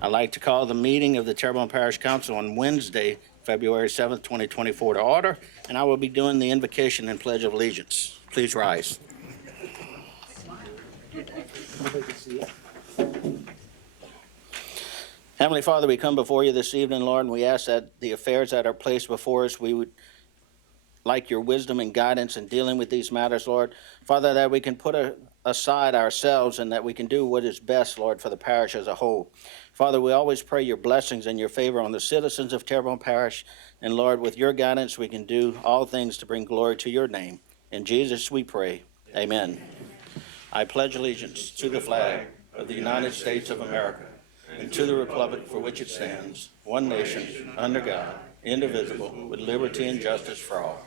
I'd like to call the meeting of the Terrebonne Parish Council on Wednesday, February 7th, 2024 to order, and I will be doing the invocation and pledge of allegiance. Please rise. Heavenly Father, we come before you this evening, Lord, and we ask that the affairs that are placed before us, we would like your wisdom and guidance in dealing with these matters, Lord. Father, that we can put aside ourselves and that we can do what is best, Lord, for the parish as a whole. Father, we always pray your blessings and your favor on the citizens of Terrebonne Parish. And Lord, with your guidance, we can do all things to bring glory to your name. In Jesus we pray. Amen. I pledge allegiance to the flag of the United States of America and to the republic for which it stands, one nation, under God, indivisible, with liberty and justice for all.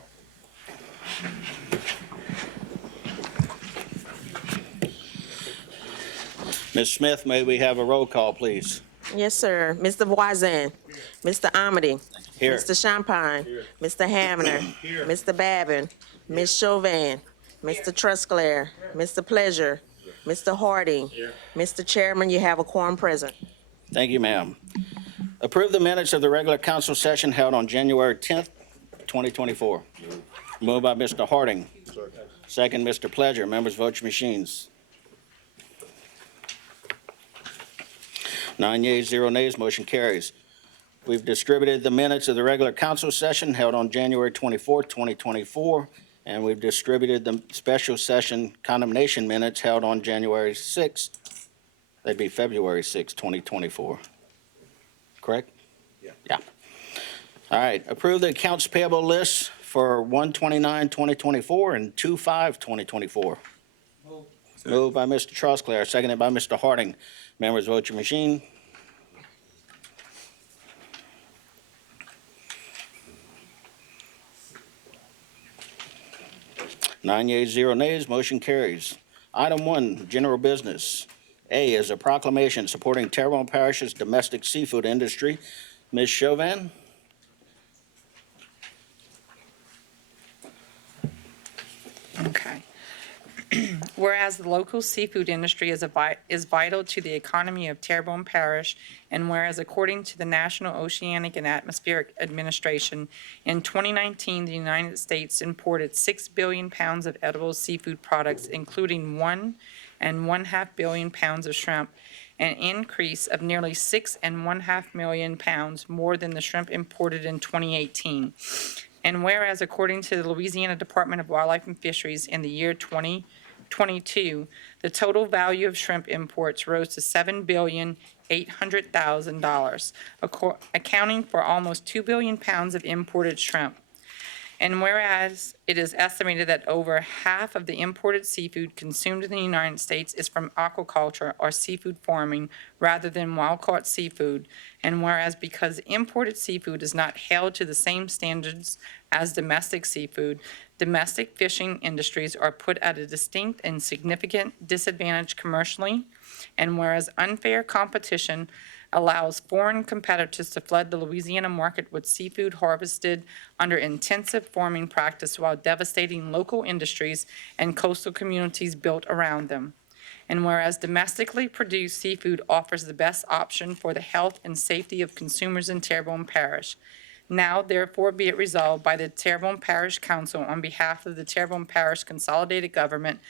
Ms. Smith, may we have a roll call, please? Yes, sir. Mr. Voisin. Mr. Amity. Here. Mr. Champagne. Mr. Hamner. Mr. Babin. Ms. Chauvin. Mr. Trusclair. Mr. Pleasure. Mr. Harding. Mr. Chairman, you have a quorum present. Thank you, ma'am. Approve the minutes of the regular council session held on January 10th, 2024. Moved by Mr. Harding. Second, Mr. Pleasure. Members vote your machines. 9 yeas, 0 nays, motion carries. We've distributed the minutes of the regular council session held on January 24th, 2024, and we've distributed the special session condemnation minutes held on January 6th. That'd be February 6th, 2024. Correct? Yeah. All right. Approve the accounts payable list for 1/29/2024 and 2/5/2024. Moved by Mr. Trosclair, seconded by Mr. Harding. Members vote your machine. Nine yeas, 0 nays, motion carries. Item 1, general business. A is a proclamation supporting Terrebonne Parish's domestic seafood industry. Ms. Chauvin? Okay. Whereas the local seafood industry is vital to the economy of Terrebonne Parish, and whereas according to the National Oceanic and Atmospheric Administration, in 2019, the United States imported 6 billion pounds of edible seafood products, including 1.5 billion pounds of shrimp, an increase of nearly 6.5 million pounds more than the shrimp imported in 2018. And whereas according to the Louisiana Department of Wildlife and Fisheries, in the year 2022, the total value of shrimp imports rose to $7,800,000, accounting for almost 2 billion pounds of imported shrimp. And whereas it is estimated that over half of the imported seafood consumed in the United States is from aquaculture or seafood farming rather than wild-caught seafood, and whereas because imported seafood is not held to the same standards as domestic seafood, domestic fishing industries are put at a distinct and significant disadvantage commercially, and whereas unfair competition allows foreign competitors to flood the Louisiana market with seafood harvested under intensive farming practice while devastating local industries and coastal communities built around them. And whereas domestically produced seafood offers the best option for the health and safety of consumers in Terrebonne Parish. Now, therefore, be it resolved by the Terrebonne Parish Council on behalf of the Terrebonne Parish Consolidated Government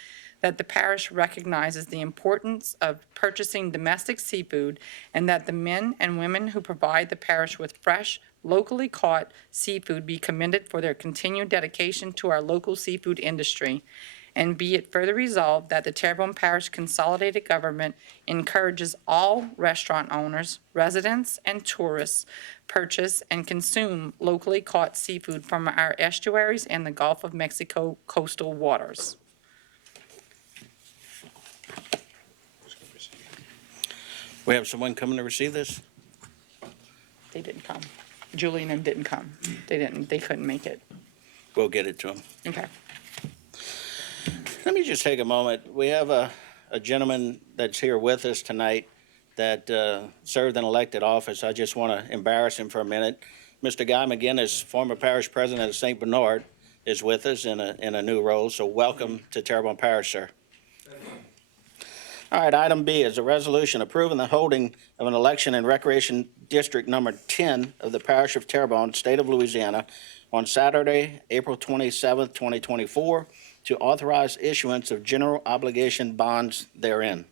that the parish recognizes the importance of purchasing domestic seafood, and that the men and women who provide the parish with fresh, locally caught seafood be commended for their continued dedication to our local seafood industry. And be it further resolved that the Terrebonne Parish Consolidated Government encourages all restaurant owners, residents, and tourists purchase and consume locally caught seafood from our estuaries and the Gulf of Mexico coastal waters. We have someone coming to receive this? They didn't come. Julie and them didn't come. They couldn't make it. We'll get it to them. Okay. Let me just take a moment. We have a gentleman that's here with us tonight that served an elected office. I just want to embarrass him for a minute. Mr. Guy McGinnis, former parish president of St. Bernard, is with us in a new role. So welcome to Terrebonne Parish, sir. All right, item B is a resolution approving the holding of an election in Recreation District Number 10 of the Parish of Terrebonne, State of Louisiana, on Saturday, April 27th, 2024, to authorize issuance of general obligation bonds therein.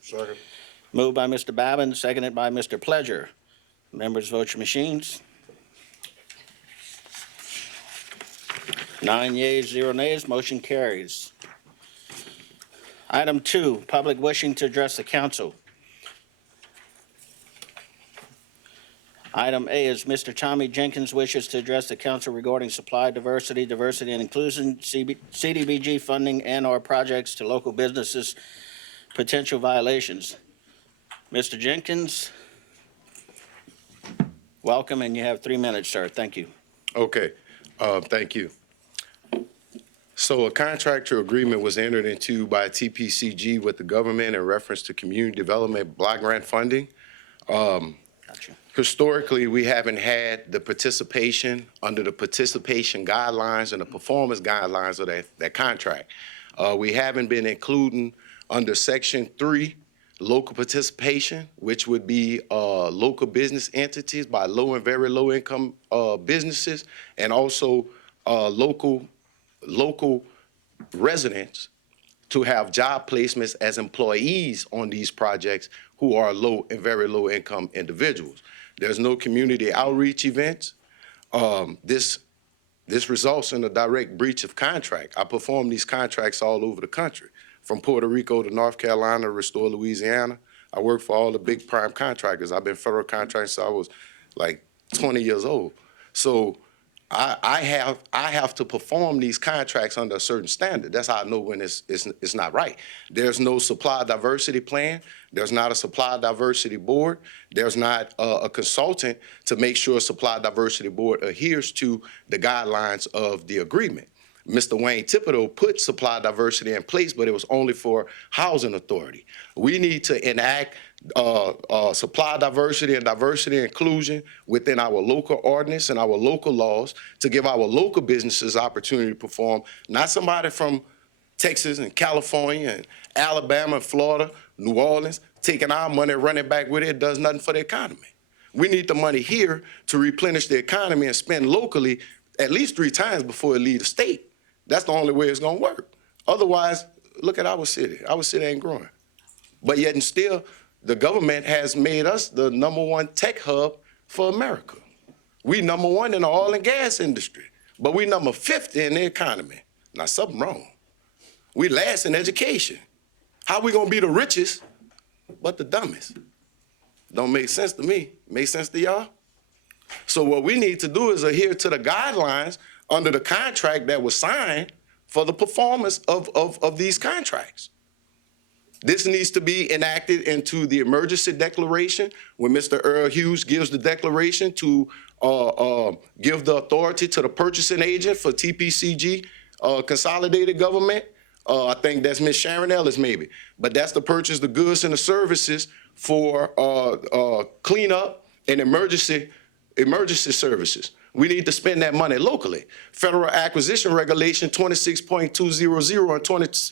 Second. Moved by Mr. Babin, seconded by Mr. Pledger. Members, vote your machines. 9 yeas, 0 nays, motion carries. Item 2, public wishing to address the council. Item A is Mr. Tommy Jenkins wishes to address the council regarding supply diversity, diversity and inclusion, CDBG funding, and/or projects to local businesses, potential violations. Mr. Jenkins, welcome, and you have 3 minutes, sir. Thank you. Okay, thank you. So a contractual agreement was entered into by TPCG with the government in reference to community development block grant funding. Gotcha. Historically, we haven't had the participation under the participation guidelines and the performance guidelines of that contract. We haven't been including under Section 3 local participation, which would be local business entities by low and very low income businesses, and also local residents to have job placements as employees on these projects who are low and very low income individuals. There's no community outreach events. This results in a direct breach of contract. I perform these contracts all over the country, from Puerto Rico to North Carolina, Restore Louisiana. I work for all the big prime contractors. I've been federal contractor since I was like 20 years old. So I have to perform these contracts under a certain standard. That's how I know when it's not right. There's no supply diversity plan. There's not a supply diversity board. There's not a consultant to make sure supply diversity board adheres to the guidelines of the agreement. Mr. Wayne Thibodeau put supply diversity in place, but it was only for housing authority. We need to enact supply diversity and diversity inclusion within our local ordinance and our local laws to give our local businesses opportunity to perform, not somebody from Texas and California and Alabama and Florida, New Orleans, taking our money, running back with it, does nothing for the economy. We need the money here to replenish the economy and spend locally at least 3 times before it leaves the state. That's the only way it's gonna work. Otherwise, look at our city. Our city ain't growing. But yet and still, the government has made us the #1 tech hub for America. We #1 in the oil and gas industry, but we number 50 in the economy. Now, something wrong. We last in education. How we gonna be the richest, but the dumbest? Don't make sense to me. Make sense to y'all? So what we need to do is adhere to the guidelines under the contract that was signed for the performance of these contracts. This needs to be enacted into the emergency declaration when Mr. Earl Hughes gives the declaration to give the authority to the purchasing agent for TPCG, consolidated government. I think that's Ms. Sharon Ellis maybe, but that's to purchase the goods and the services for cleanup and emergency services. We need to spend that money locally. Federal Acquisition Regulation 26.200 and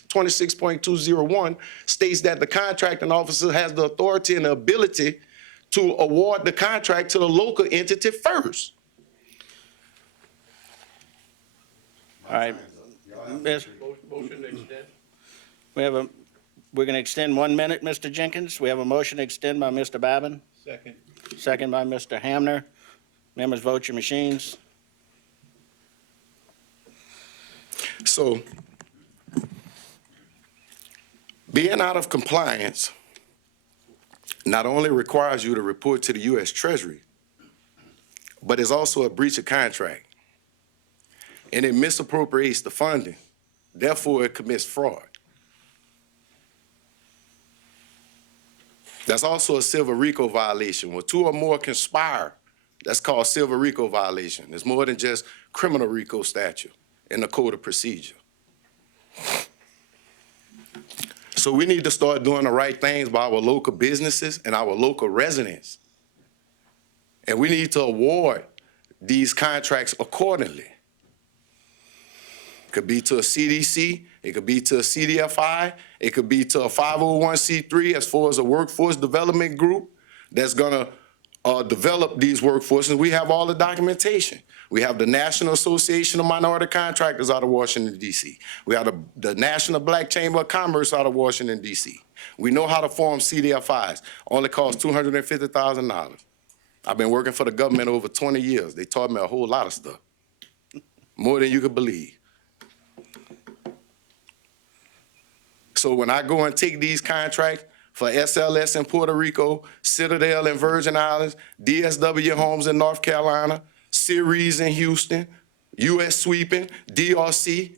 26.201 states that the contracting officer has the authority and the ability to award the contract to the local entity first. All right. Motion to extend. We're going to extend 1 minute, Mr. Jenkins. We have a motion to extend by Mr. Babin, Second. second by Mr. Hamner. Members, vote your machines. So, being out of compliance not only requires you to report to the U.S. Treasury, but it's also a breach of contract. And it misappropriates the funding. Therefore, it commits fraud. That's also a civil RICO violation. When 2 or more conspire, that's called civil RICO violation. It's more than just criminal RICO statute in the Code of Procedure. So we need to start doing the right things by our local businesses and our local residents. And we need to award these contracts accordingly. Could be to a CDC, It could be to a CDFI. It could be to a 501c3 as far as a workforce development group that's gonna develop these workforces. We have all the documentation. We have the National Association of Minority Contractors out of Washington, D.C. We have the National Black Chamber of Commerce out of Washington, D.C. We know how to form CDFIs. Only costs $250,000. I've been working for the government over 20 years. They taught me a whole lot of stuff, more than you could believe. So when I go and take these contracts for SLS in Puerto Rico, Citadel in Virgin Islands, DSW Homes in North Carolina, Ceres in Houston, U.S. Sweeping, DRC,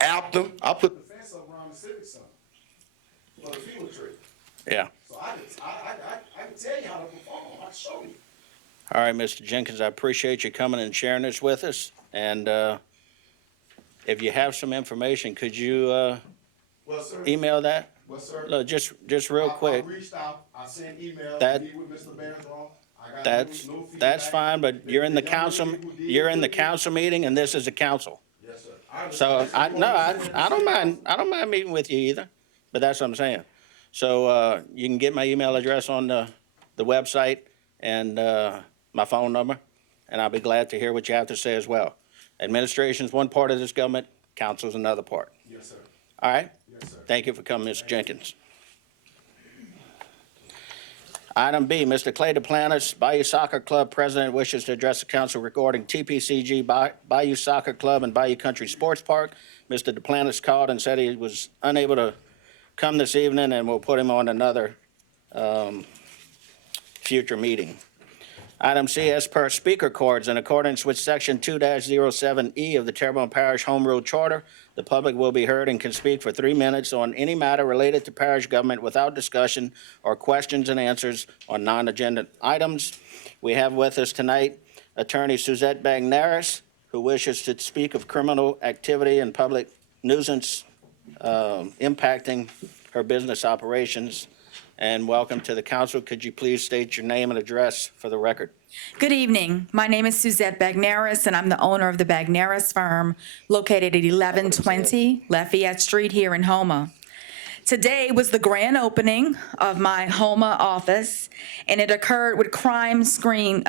Aptum. I put the fence up around the Civic Center for the field trip. Yeah. So I can tell you how to perform. I can show you. All right, Mr. Jenkins, I appreciate you coming and sharing this with us. And if you have some information, could you Well, sir. email that? Well, sir. Look, just real quick. I reached out. I sent emails. That- to meet with Mr. Bergeron. I got That's no feedback. that's fine, but you're in the The young council. lady who did You're in the good. council meeting, and this is a council. Yes, sir. So I don't mind meeting with you either. But that's what I'm saying. So you can get my email address on the website and my phone number, and I'll be glad to hear what you have to say as well. Administration's one part of this government, council's another part. Yes, sir. All right? Yes, sir. Thank you for coming, Mr. Jenkins. Item B, Mr. Clay Duplantis, Bayou Soccer Club President, wishes to address the council regarding TPCG Bayou Soccer Club and Bayou Country Sports Park. Mr. Duplantis called and said he was unable to come this evening, and we'll put him on another future meeting. Item C, as per speaker cards, in accordance with Section 2-07E of the Terrebonne Parish Home Rule Charter, the public will be heard and can speak for 3 minutes on any matter related to parish government without discussion or questions and answers on non-agenda items. We have with us tonight Attorney Suzette Bagnaris, who wishes to speak of criminal activity and public nuisance impacting her business operations. And welcome to the council. Could you please state your name and address for the record? Good evening. My name is Suzette Bagnaris, and I'm the owner of the Bagnaris Firm located at 1120 Lafayette Street here in Houma. Today was the grand opening of my Houma office, and it occurred with crime scene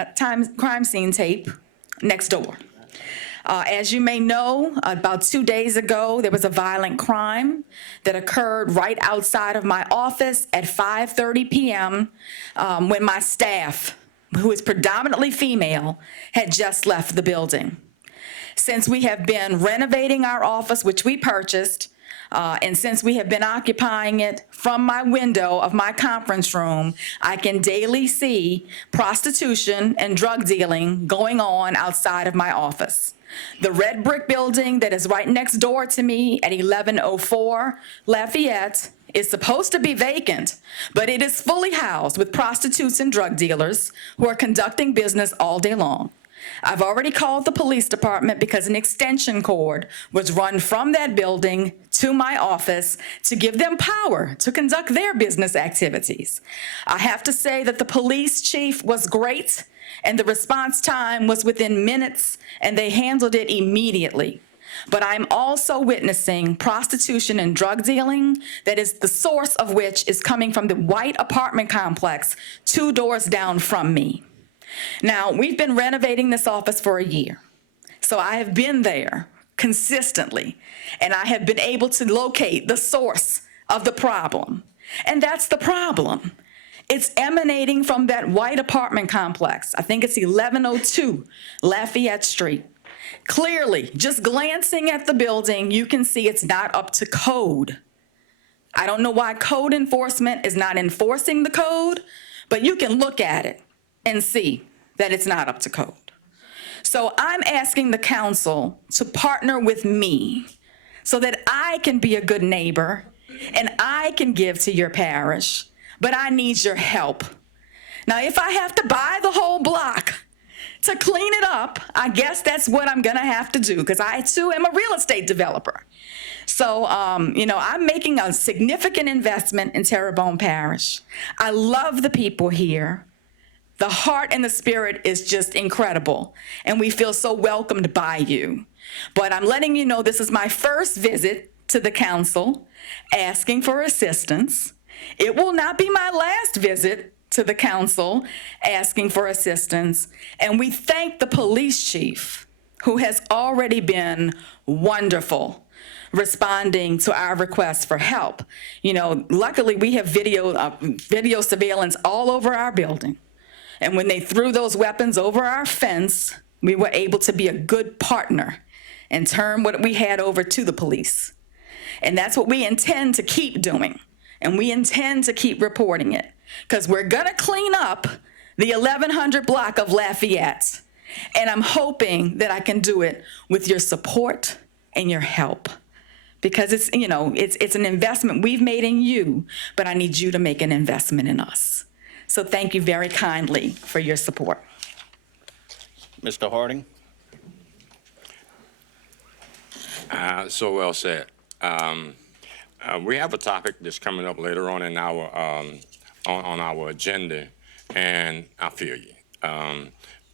tape next door. As you may know, about 2 days ago, there was a violent crime that occurred right outside of my office at 5:30 p.m. When my staff, who is predominantly female, had just left the building. Since we have been renovating our office, which we purchased, and since we have been occupying it from my window of my conference room, I can daily see prostitution and drug dealing going on outside of my office. The red brick building that is right next door to me at 1104 Lafayette is supposed to be vacant, but it is fully housed with prostitutes and drug dealers who are conducting business all day long. I've already called the police department because an extension cord was run from that building to my office to give them power to conduct their business activities. I have to say that the police chief was great, and the response time was within minutes, and they handled it immediately. But I'm also witnessing prostitution and drug dealing that is the source of which is coming from the white apartment complex 2 doors down from me. Now, we've been renovating this office for a year, so I have been there consistently, and I have been able to locate the source of the problem. And that's the problem. It's emanating from that white apartment complex. I think it's 1102 Lafayette Street. Clearly, just glancing at the building, you can see it's not up to code. I don't know why code enforcement is not enforcing the code, but you can look at it and see that it's not up to code. So I'm asking the council to partner with me so that I can be a good neighbor and I can give to your parish, but I need your help. Now, if I have to buy the whole block to clean it up, I guess that's what I'm gonna have to do, because I too am a real estate developer. So, I'm making a significant investment in Terrebonne Parish. I love the people here. The heart and the spirit is just incredible, and we feel so welcomed by you. But I'm letting you know this is my first visit to the council asking for assistance. It will not be my last visit to the council asking for assistance. And we thank the police chief, who has already been wonderful responding to our requests for help. You know, luckily we have video surveillance all over our building. And when they threw those weapons over our fence, we were able to be a good partner and turn what we had over to the police. And that's what we intend to keep doing. And we intend to keep reporting it, because we're gonna clean up the 1100 block of Lafayette. And I'm hoping that I can do it with your support and your help. Because it's, you know, it's an investment we've made in you, but I need you to make an investment in us. So thank you very kindly for your support. Mr. Harding? So well said. We have a topic that's coming up later on in our on our agenda, and I feel you.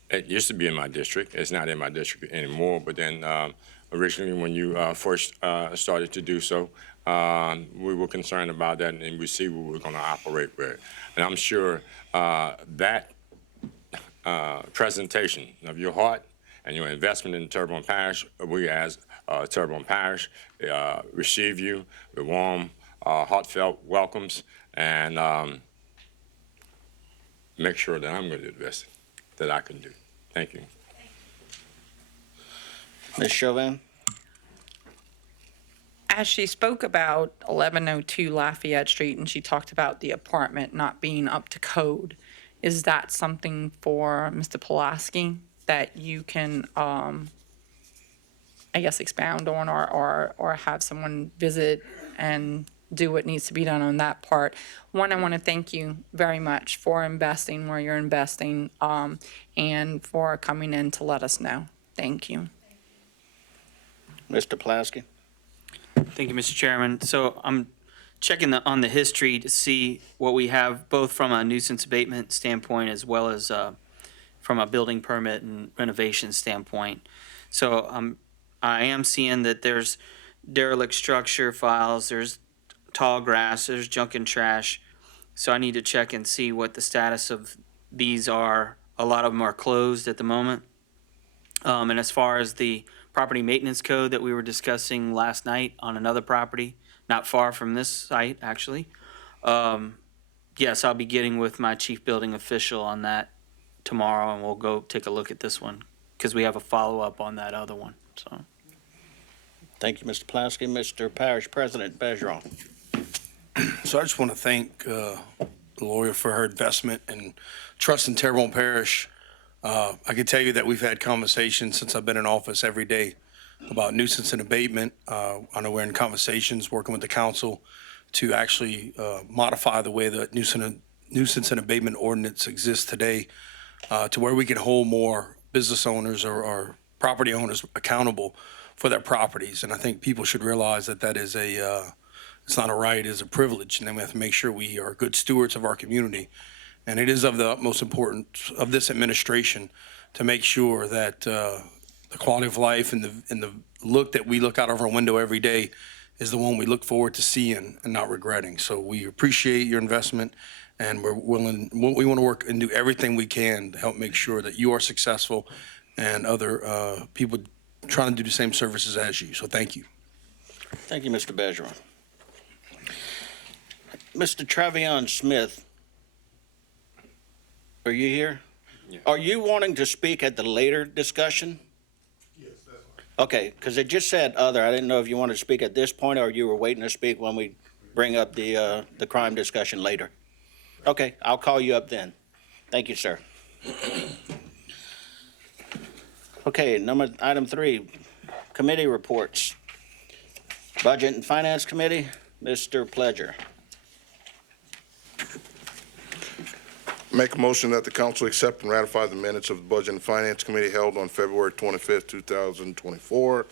It used to be in my district. It's not in my district anymore. But then originally, when you first started to do so, we were concerned about that, and we see what we're going to operate with. And I'm sure that presentation of your heart and your investment in Terrebonne Parish, we as Terrebonne Parish receive you with warm, heartfelt welcomes, and make sure that I'm going to do the best that I can do. Thank you. Ms. Chauvin? As she spoke about 1102 Lafayette Street, and she talked about the apartment not being up to code, is that something for Mr. Pulaski that you can, I guess, expound on, or have someone visit and do what needs to be done on that part? One, I want to thank you very much for investing where you're investing, and for coming in to let us know. Thank you. Mr. Pulaski? Thank you, Mr. Chairman. So I'm checking on the history to see what we have, both from a nuisance abatement standpoint as well as from a building permit and renovation standpoint. So I am seeing that there's derelict structure files, there's tall grass, there's junk and trash. So I need to check and see what the status of these are. A lot of them are closed at the moment. And as far as the property maintenance code that we were discussing last night on another property, not far from this site, actually. Yes, I'll be getting with my chief building official on that tomorrow, and we'll go take a look at this one, because we have a follow-up on that other one, so. Thank you, Mr. Pulaski. Mr. Parish President Bergeron? So I just want to thank the lawyer for her investment and trust in Terrebonne Parish. I can tell you that we've had conversations since I've been in office every day about nuisance and abatement. I know we're in conversations working with the council to actually modify the way the nuisance and abatement ordinance exists today to where we can hold more business owners or property owners accountable for their properties. And I think people should realize that that is it's not a right, it's a privilege. And then we have to make sure we are good stewards of our community. And it is of the utmost importance of this administration to make sure that the quality of life and the look that we look out of our window every day is the one we look forward to seeing and not regretting. So we appreciate your investment, and we want to work and do everything we can to help make sure that you are successful and other people trying to do the same services as you. So thank you. Thank you, Mr. Bergeron. Mr. Travion Smith, are you here? Yeah. Are you wanting to speak at the later discussion? Yes, that's right. Okay, because it just said other. I didn't know if you wanted to speak at this point or you were waiting to speak when we bring up the crime discussion later. Okay, I'll call you up then. Thank you, sir. Okay, item 3, committee reports. Budget and Finance Committee, Mr. Pledger. Make a motion that the council accept and ratify the minutes of the Budget and Finance Committee held on February 25th, 2024.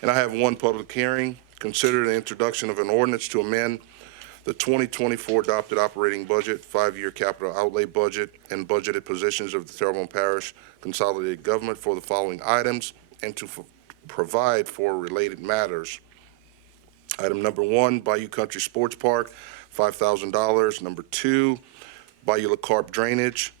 And I have one public hearing. Consider the introduction of an ordinance to amend the 2024 adopted operating budget, 5-year capital outlay budget, and budgeted positions of the Terrebonne Parish Consolidated Government for the following items, and to provide for related matters. Item number 1, Bayou Country Sports Park, $5,000. Number 2, Bayou LaCarpe Drainage,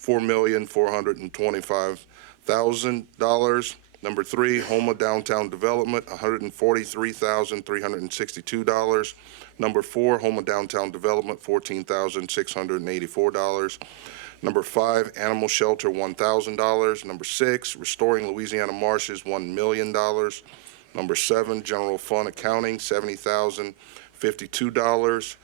$4,425,000. Number 3, Houma Downtown Development, $143,362. Number 4, Houma Downtown Development, $14,684. Number 5, Animal Shelter, $1,000. Number 6, Restoring Louisiana Marshes, $1 million. Number 7, General Fund Accounting, $70,052.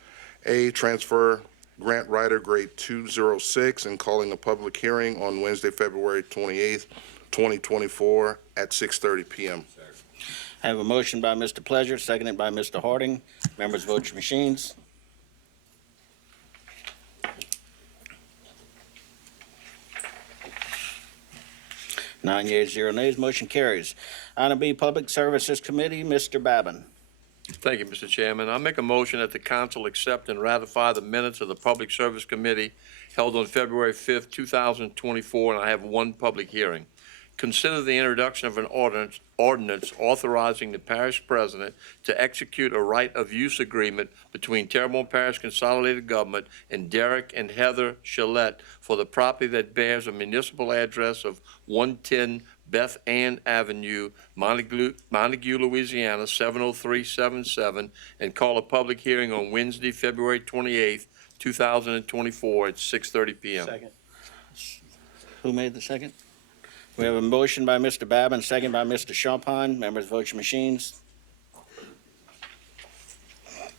A, transfer grant writer grade 206 and calling a public hearing on Wednesday, February 28th, 2024 at 6:30 p.m. I have a motion by Mr. Pleasure, seconded by Mr. Harding. Members, vote your machines. Nine yeas, 0 nays, motion carries. Item B, Public Services Committee, Mr. Babin. Thank you, Mr. Chairman. I make a motion that the council accept and ratify the minutes of the Public Service Committee held on February 5th, 2024, and I have one public hearing. Consider the introduction of an ordinance authorizing the parish president to execute a right of use agreement between Terrebonne Parish Consolidated Government and Derek and Heather Shillette for the property that bears a municipal address of 110 Beth Ann Avenue, Montague, Louisiana, 70377, and call a public hearing on Wednesday, February 28th, 2024 at 6:30 p.m. Second. Who made the second? We have a motion by Mr. Babin, second by Mr. Champagne. Members, vote your machines.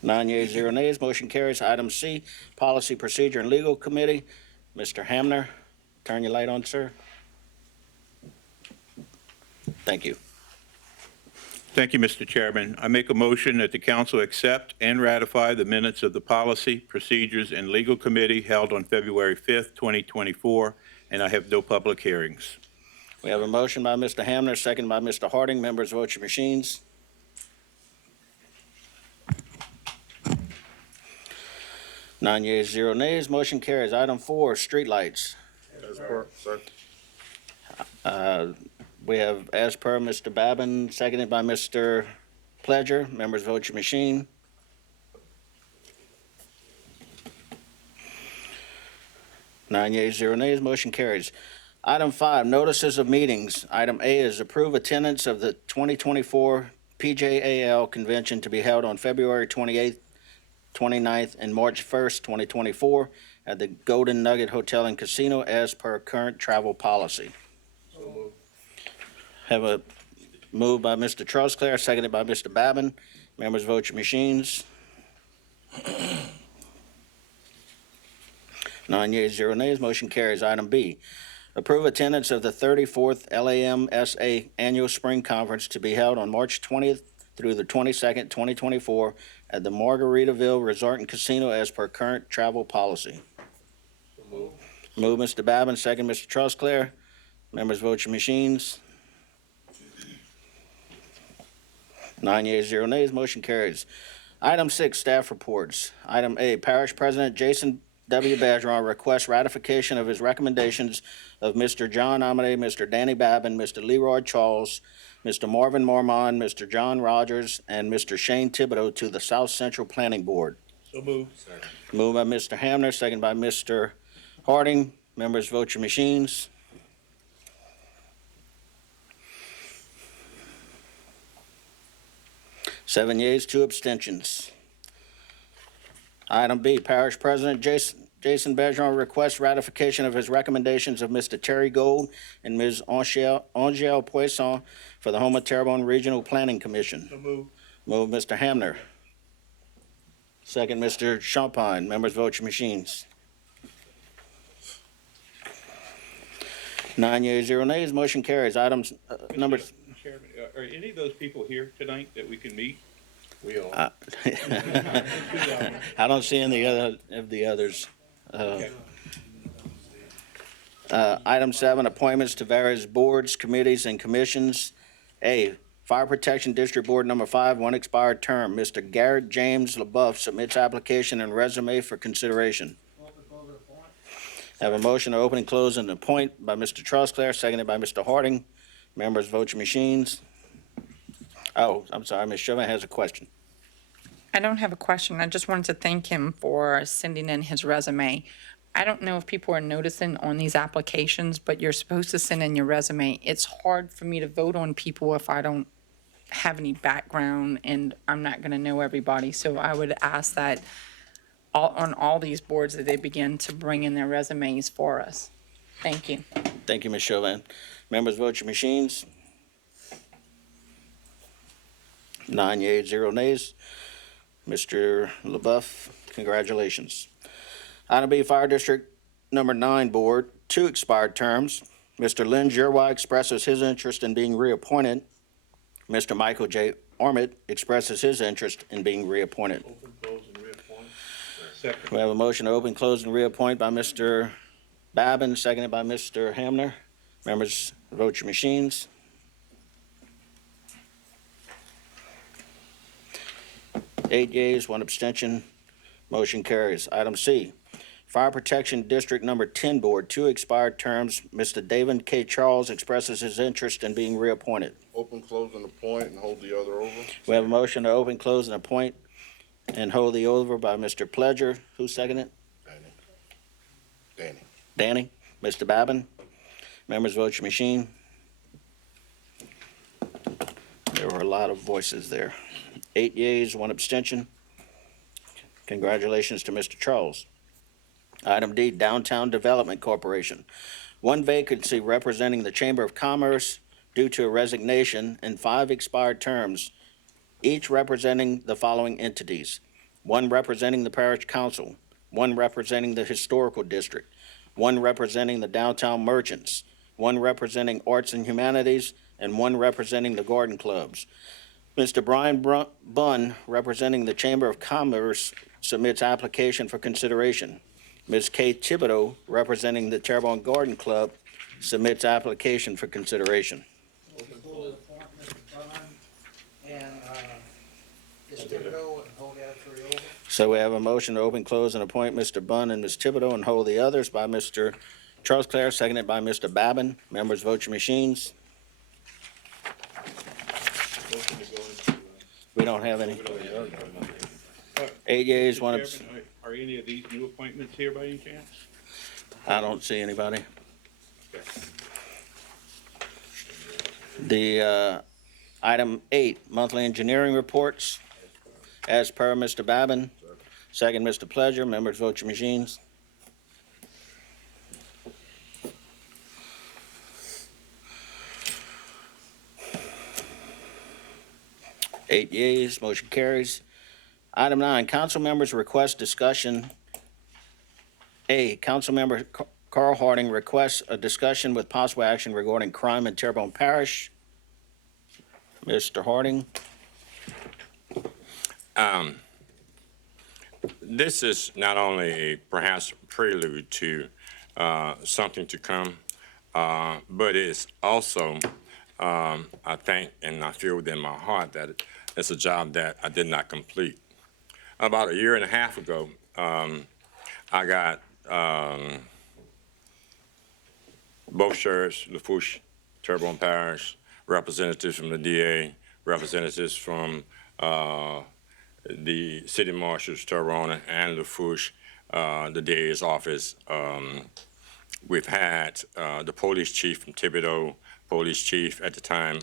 9 yeas, 0 nays, motion carries. Item C, Policy, Procedure, and Legal Committee. Mr. Hamner, turn your light on, sir. Thank you. Thank you, Mr. Chairman. I make a motion that the council accept and ratify the minutes of the Policy, Procedures, and Legal Committee held on February 5th, 2024, and I have no public hearings. We have a motion by Mr. Hamner, second by Mr. Harding. Members, vote your machines. Nine yeas, 0 nays, motion carries. Item 4, streetlights. We have, as per Mr. Babin, seconded by Mr. Pledger. Members, vote your machine. Nine yeas, 0 nays, motion carries. Item 5, notices of meetings. Item A is approve attendance of the 2024 PJAL convention to be held on February 28th, 29th, and March 1st, 2024 at the Golden Nugget Hotel and Casino as per current travel policy. Have a move by Mr. Trosclair, seconded by Mr. Babin. Members, vote your machines. 9 yeas, 0 nays, motion carries. Item B, approve attendance of the 34th LAMSA Annual Spring Conference to be held on March 20th through the 22nd, 2024 at the Margaritaville Resort and Casino as per current travel policy. Move Mr. Babin, second Mr. Trosclair. Members, vote your machines. 9 yeas, 0 nays, motion carries. Item 6, staff reports. Item A, Parish President Jason W. Bergeron requests ratification of his recommendations of Mr. John Amade, Mr. Danny Babin, Mr. Leroy Charles, Mr. Marvin Mormon, Mr. John Rogers, and Mr. Shane Thibodeau to the South Central Planning Board. So moved. Moved by Mr. Hamner, second by Mr. Harding. Members, vote your machines. Seven yeas, 2 abstentions. Item B, Parish President Jason Bergeron requests ratification of his recommendations of Mr. Terry Gold and Ms. Angèle Poisson for the Houma Terrebonne Regional Planning Commission. So moved. Move Mr. Hamner. Second, Mr. Champagne. Members, vote your machines. 9 yeas, 0 nays, motion carries. Items number. Chairman, are any of those people here tonight that we can meet? We are. I don't see any of the others. Item 7, appointments to various boards, committees, and commissions. A, Fire Protection District Board Number 5, 1 expired term. Mr. Garrett James LaBeouf submits application and resume for consideration. Have a motion to open and close and appoint by Mr. Trosclair, seconded by Mr. Harding. Members, vote your machines. Oh, I'm sorry, Ms. Chauvin has a question. I don't have a question. I just wanted to thank him for sending in his resume. I don't know if people are noticing on these applications, but you're supposed to send in your resume. It's hard for me to vote on people if I don't have any background and I'm not going to know everybody. So I would ask that on all these boards that they begin to bring in their resumes for us. Thank you. Thank you, Ms. Chauvin. Members, vote your machines. 9 yeas, 0 nays. Mr. LaBeouf, congratulations. Item B, Fire District Number 9 Board, 2 expired terms. Mr. Lynn Giroir expresses his interest in being reappointed. Mr. Michael J. Armit expresses his interest in being reappointed. Open, close, and reappoint. Second. We have a motion to open, close, and reappoint by Mr. Babin, seconded by Mr. Hamner. Members, vote your machines. Eight yeas, 1 abstention. Motion carries. Item C, Fire Protection District Number 10 Board, 2 expired terms. Mr. David K. Charles expresses his interest in being reappointed. Open, close, and appoint, and hold the other over. We have a motion to open, close, and appoint and hold the over by Mr. Pledger. Who seconded? Danny. Danny. Mr. Babin. Members, vote your machine. There were a lot of voices there. 8 yeas, 1 abstention. Congratulations to Mr. Charles. Item D, Downtown Development Corporation. 1 vacancy representing the Chamber of Commerce due to a resignation and 5 expired terms, each representing the following entities: 1 representing the Parish Council, 1 representing the Historical District, 1 representing the Downtown Merchants, 1 representing Arts and Humanities, and 1 representing the Garden Clubs. Mr. Brian Bunn, representing the Chamber of Commerce, submits application for consideration. Ms. Kay Thibodeau, representing the Terrebonne Garden Club, submits application for consideration. So we have a motion to open, close, and appoint Mr. Bunn and Ms. Thibodeau and hold the others by Mr. Charles Clare, seconded by Mr. Babin. Members, vote your machines. We don't have any. 8 yeas, 1 abstention. Chairman, are any of these new appointments here by any chance? I don't see anybody. The item 8, monthly engineering reports. As per Mr. Babin, second Mr. Pledger. Members, vote your machines. Eight yeas, motion carries. Item 9, council members request discussion. A, council member Carl Harding requests a discussion with possible action regarding crime in Terrebonne Parish. Mr. Harding. This is not only a perhaps prelude to something to come, but it's also, I think, and I feel within my heart that it's a job that I did not complete. About a year and a half ago, I got both sheriffs, Lafourche, Terrebonne Parish, representatives from the DA, representatives from the city marshals, Terrebonne and Lafourche, the DA's office. We've had the police chief from Thibodeau, police chief at the time,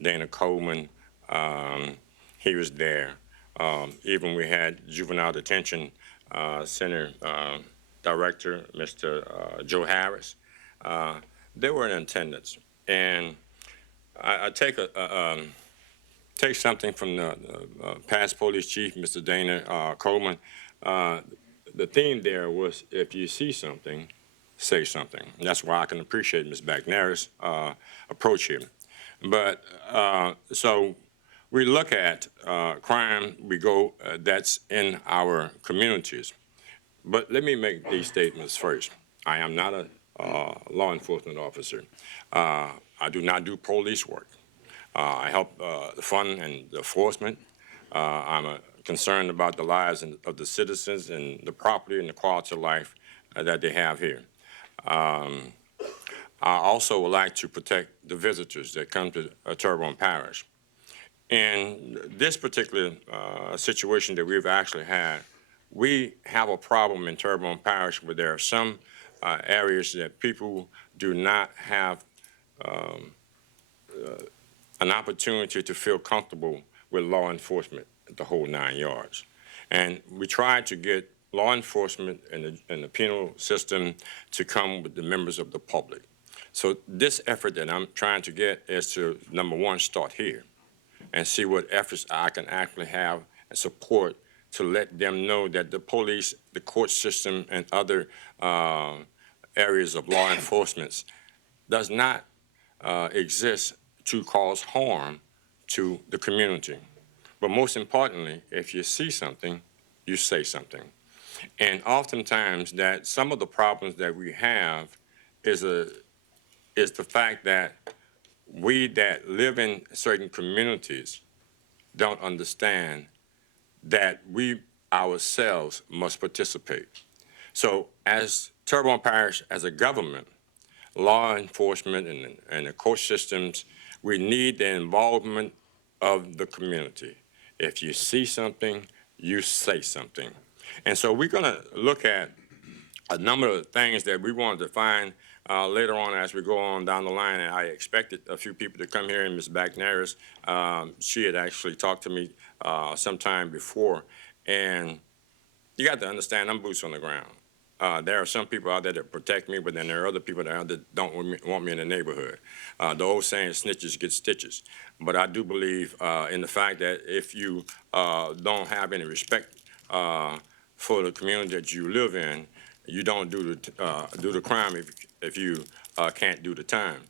Dana Coleman. He was there. Even we had juvenile detention center director, Mr. Joe Harris. They were in attendance. And I take something from the past police chief, Mr. Dana Coleman. The theme there was, if you see something, say something. And that's why I can appreciate Ms. Bagnaris' approach here. But so we look at crime, we go, that's in our communities. But let me make these statements first. I am not a law enforcement officer. I do not do police work. I help the fund and the enforcement. I'm concerned about the lives of the citizens and the property and the quality of life that they have here. I also would like to protect the visitors that come to Terrebonne Parish. In this particular situation that we've actually had, we have a problem in Terrebonne Parish where there are some areas that people do not have an opportunity to feel comfortable with law enforcement, the whole 9 yards. And we tried to get law enforcement and the penal system to come with the members of the public. So this effort that I'm trying to get is to, number one, start here and see what efforts I can actually have and support to let them know that the police, the court system, and other areas of law enforcement does not exist to cause harm to the community. But most importantly, if you see something, you say something. And oftentimes that some of the problems that we have is the fact that we that live in certain communities don't understand that we ourselves must participate. So as Terrebonne Parish, as a government, law enforcement and the court systems, we need the involvement of the community. If you see something, you say something. And so we're gonna look at a number of things that we wanted to find later on as we go on down the line. And I expected a few people to come here, and Ms. Bagnaris, she had actually talked to me sometime before. And you got to understand, I'm boots on the ground. There are some people out there that protect me, but then there are other people that don't want me in the neighborhood. The old saying, snitches get stitches. But I do believe in the fact that if you don't have any respect for the community that you live in, you don't do the crime if you can't do the time.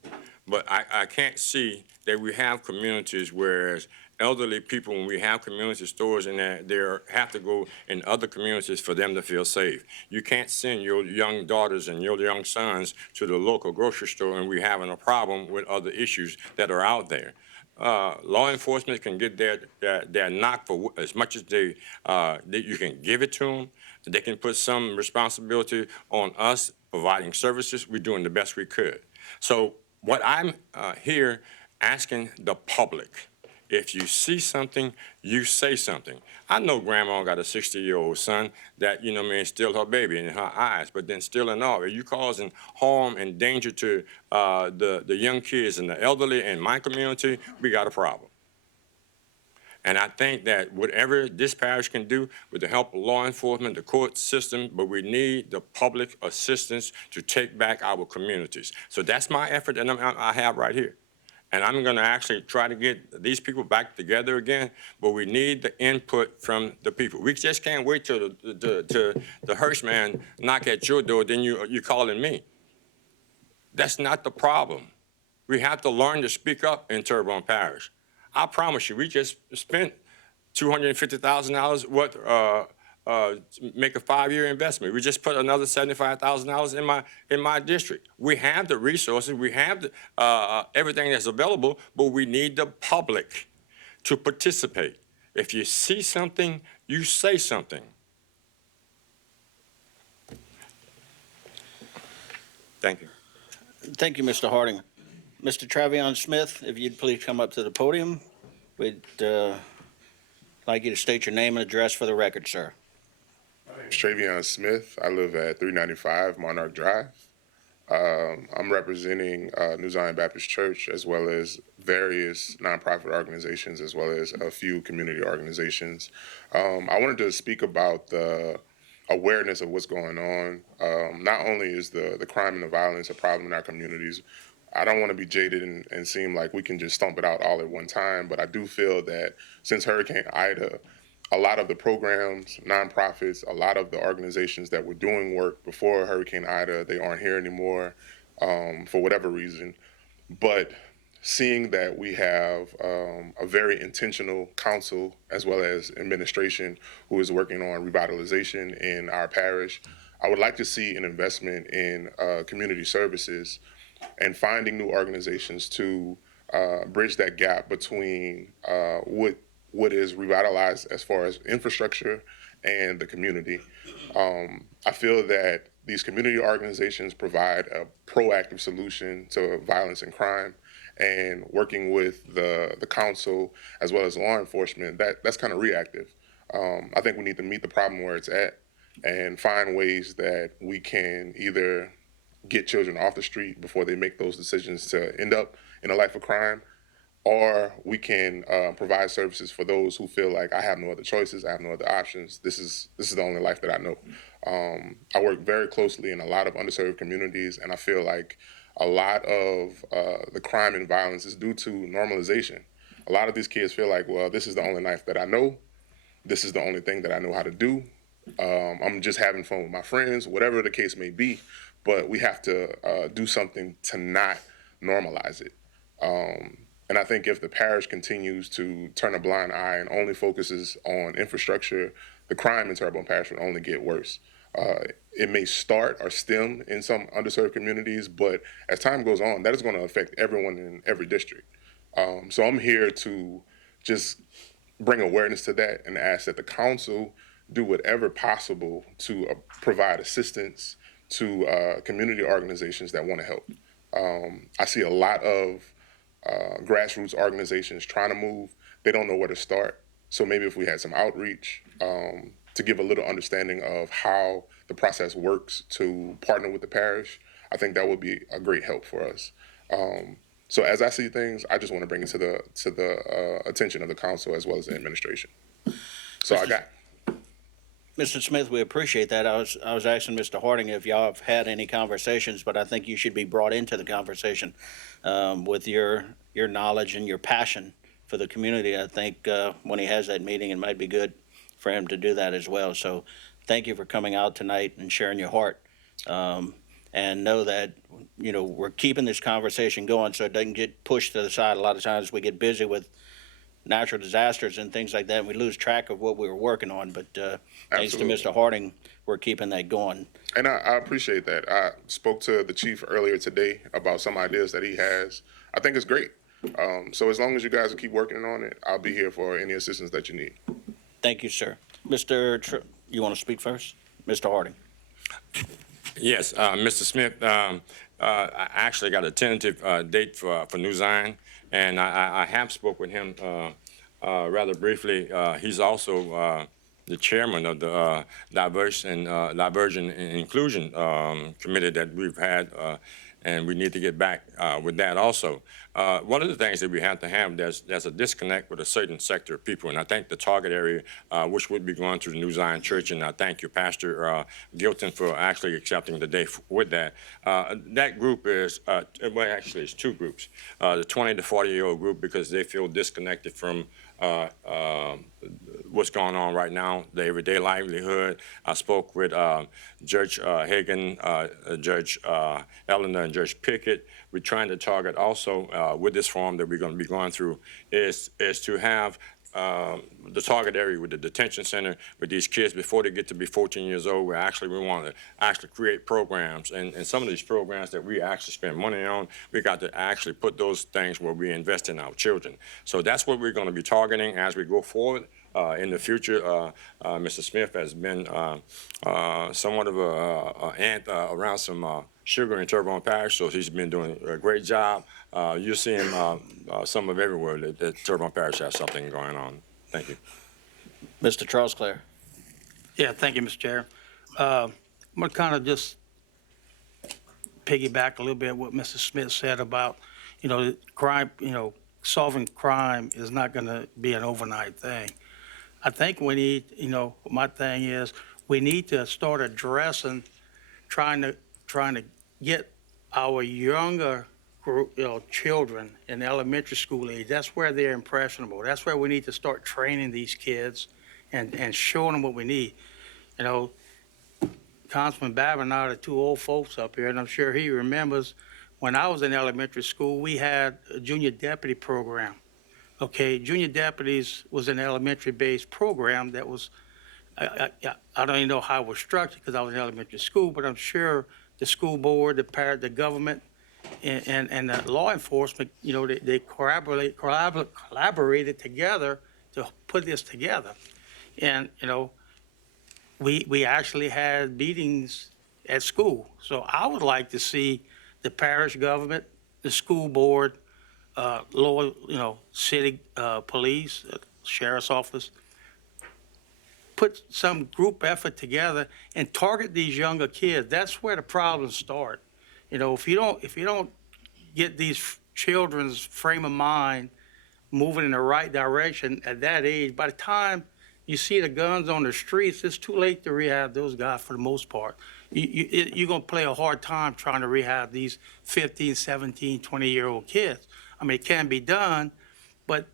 But I can't see that we have communities where elderly people, when we have community stores in there, they have to go in other communities for them to feel safe. You can't send your young daughters and your young sons to the local grocery store and we're having a problem with other issues that are out there. Law enforcement can get their knock for as much as you can give it to them. They can put some responsibility on us providing services. We're doing the best we could. So what I'm here asking the public, if you see something, you say something. I know grandma got a 60-year-old son that, still her baby in her eyes, but then still in all, are you causing harm and danger to the young kids and the elderly in my community? We got a problem. And I think that whatever this parish can do with the help of law enforcement, the court system, but we need the public assistance to take back our communities. So that's my effort that I have right here. And I'm going to actually try to get these people back together again, but we need the input from the people. We just can't wait till the hearse man knock at your door, then you're calling me. That's not the problem. We have to learn to speak up in Terrebonne Parish. I promise you, we just spent $250,000 make a 5-year investment. We just put another $75,000 in my district. We have the resources, we have everything that's available, but we need the public to participate. If you see something, you say something. Thank you. Thank you, Mr. Harding. Mr. Travion Smith, if you'd please come up to the podium. We'd like you to state your name and address for the record, sir. My name is Travion Smith. I live at 395 Monarch Drive. I'm representing New Zion Baptist Church as well as various nonprofit organizations as well as a few community organizations. I wanted to speak about the awareness of what's going on. Not only is the crime and the violence a problem in our communities, I don't want to be jaded and seem like we can just stomp it out all at one time, but I do feel that since Hurricane Ida, a lot of the programs, nonprofits, a lot of the organizations that were doing work before Hurricane Ida, they aren't here anymore for whatever reason. But seeing that we have a very intentional council as well as administration who is working on revitalization in our parish, I would like to see an investment in community services and finding new organizations to bridge that gap between what is revitalized as far as infrastructure and the community. I feel that these community organizations provide a proactive solution to violence and crime, and working with the council as well as law enforcement, that's kind of reactive. I think we need to meet the problem where it's at and find ways that we can either get children off the street before they make those decisions to end up in a life of crime, or we can provide services for those who feel like I have no other choices, I have no other options. This is the only life that I know. I work very closely in a lot of underserved communities, and I feel like a lot of the crime and violence is due to normalization. A lot of these kids feel like, well, this is the only life that I know. This is the only thing that I know how to do. I'm just having fun with my friends, whatever the case may be. But we have to do something to not normalize it. And I think if the parish continues to turn a blind eye and only focuses on infrastructure, the crime in Terrebonne Parish will only get worse. It may start or stem in some underserved communities, but as time goes on, that is going to affect everyone in every district. So I'm here to just bring awareness to that and ask that the council do whatever possible to provide assistance to community organizations that want to help. I see a lot of grassroots organizations trying to move. They don't know where to start. So maybe if we had some outreach to give a little understanding of how the process works to partner with the parish, I think that would be a great help for us. So as I see things, I just want to bring it to the attention of the council as well as the administration. So I got. Mr. Smith, we appreciate that. I was asking Mr. Harding if y'all have had any conversations, but I think you should be brought into the conversation with your knowledge and your passion for the community. I think when he has that meeting, it might be good for him to do that as well. So thank you for coming out tonight and sharing your heart. And know that, we're keeping this conversation going so it doesn't get pushed to the side. A lot of times we get busy with natural disasters and things like that, and we lose track of what we were working on. But thanks to Mr. Harding, we're keeping that going. And I appreciate that. I spoke to the chief earlier today about some ideas that he has. I think it's great. So as long as you guys keep working on it, I'll be here for any assistance that you need. Thank you, sir. You want to speak first? Mr. Harding. Yes, Mr. Smith, I actually got a tentative date for New Zion, and I have spoke with him rather briefly. He's also the chairman of the Diversion and Inclusion Committee that we've had, and we need to get back with that also. One of the things that we have to have, there's a disconnect with a certain sector of people, and I think the target area, which would be going to the New Zion Church, and I thank you, Pastor Gilton, for actually accepting the day with that. That group is, well, actually, it's two groups. The 20 to 40-year-old group, because they feel disconnected from what's going on right now, the everyday livelihood. I spoke with Judge Hagan, Judge Eleanor, and Judge Pickett. We're trying to target also with this forum that we're going to be going through is to have the target area with the detention center with these kids before they get to be 14 years old. We want to actually create programs, and some of these programs that we actually spend money on, we got to actually put those things where we invest in our children. So that's what we're going to be targeting as we go forward. In the future, Mr. Smith has been somewhat of an ant around some sugar in Terrebonne Parish, so he's been doing a great job. You'll see him some of everywhere that Terrebonne Parish has something going on. Thank you. Mr. Charles Clare. Yeah, thank you, Mr. Chair. I'm going to kind of just piggyback a little bit what Mr. Smith said about, crime, solving crime is not going to be an overnight thing. I think we need, my thing is we need to start addressing, trying to get our younger group, children in elementary school age. That's where they're impressionable. That's where we need to start training these kids and showing them what we need. Councilman Babin and I are the two old folks up here, and I'm sure he remembers when I was in elementary school, we had a junior deputy program. Okay, junior deputies was an elementary-based program that was, I don't even know how it was structured because I was in elementary school, but I'm sure the school board, the government, and the law enforcement, they collaborated together to put this together. And, we actually had meetings at school. So I would like to see the parish government, the school board, lower, city police, sheriff's office, put some group effort together and target these younger kids. That's where the problems start. If you don't get these children's frame of mind moving in the right direction at that age, by the time you see the guns on the streets, it's too late to rehab those guys for the most part. You're going to play a hard time trying to rehab these 15, 17, 20-year-old kids. I mean, it can be done, but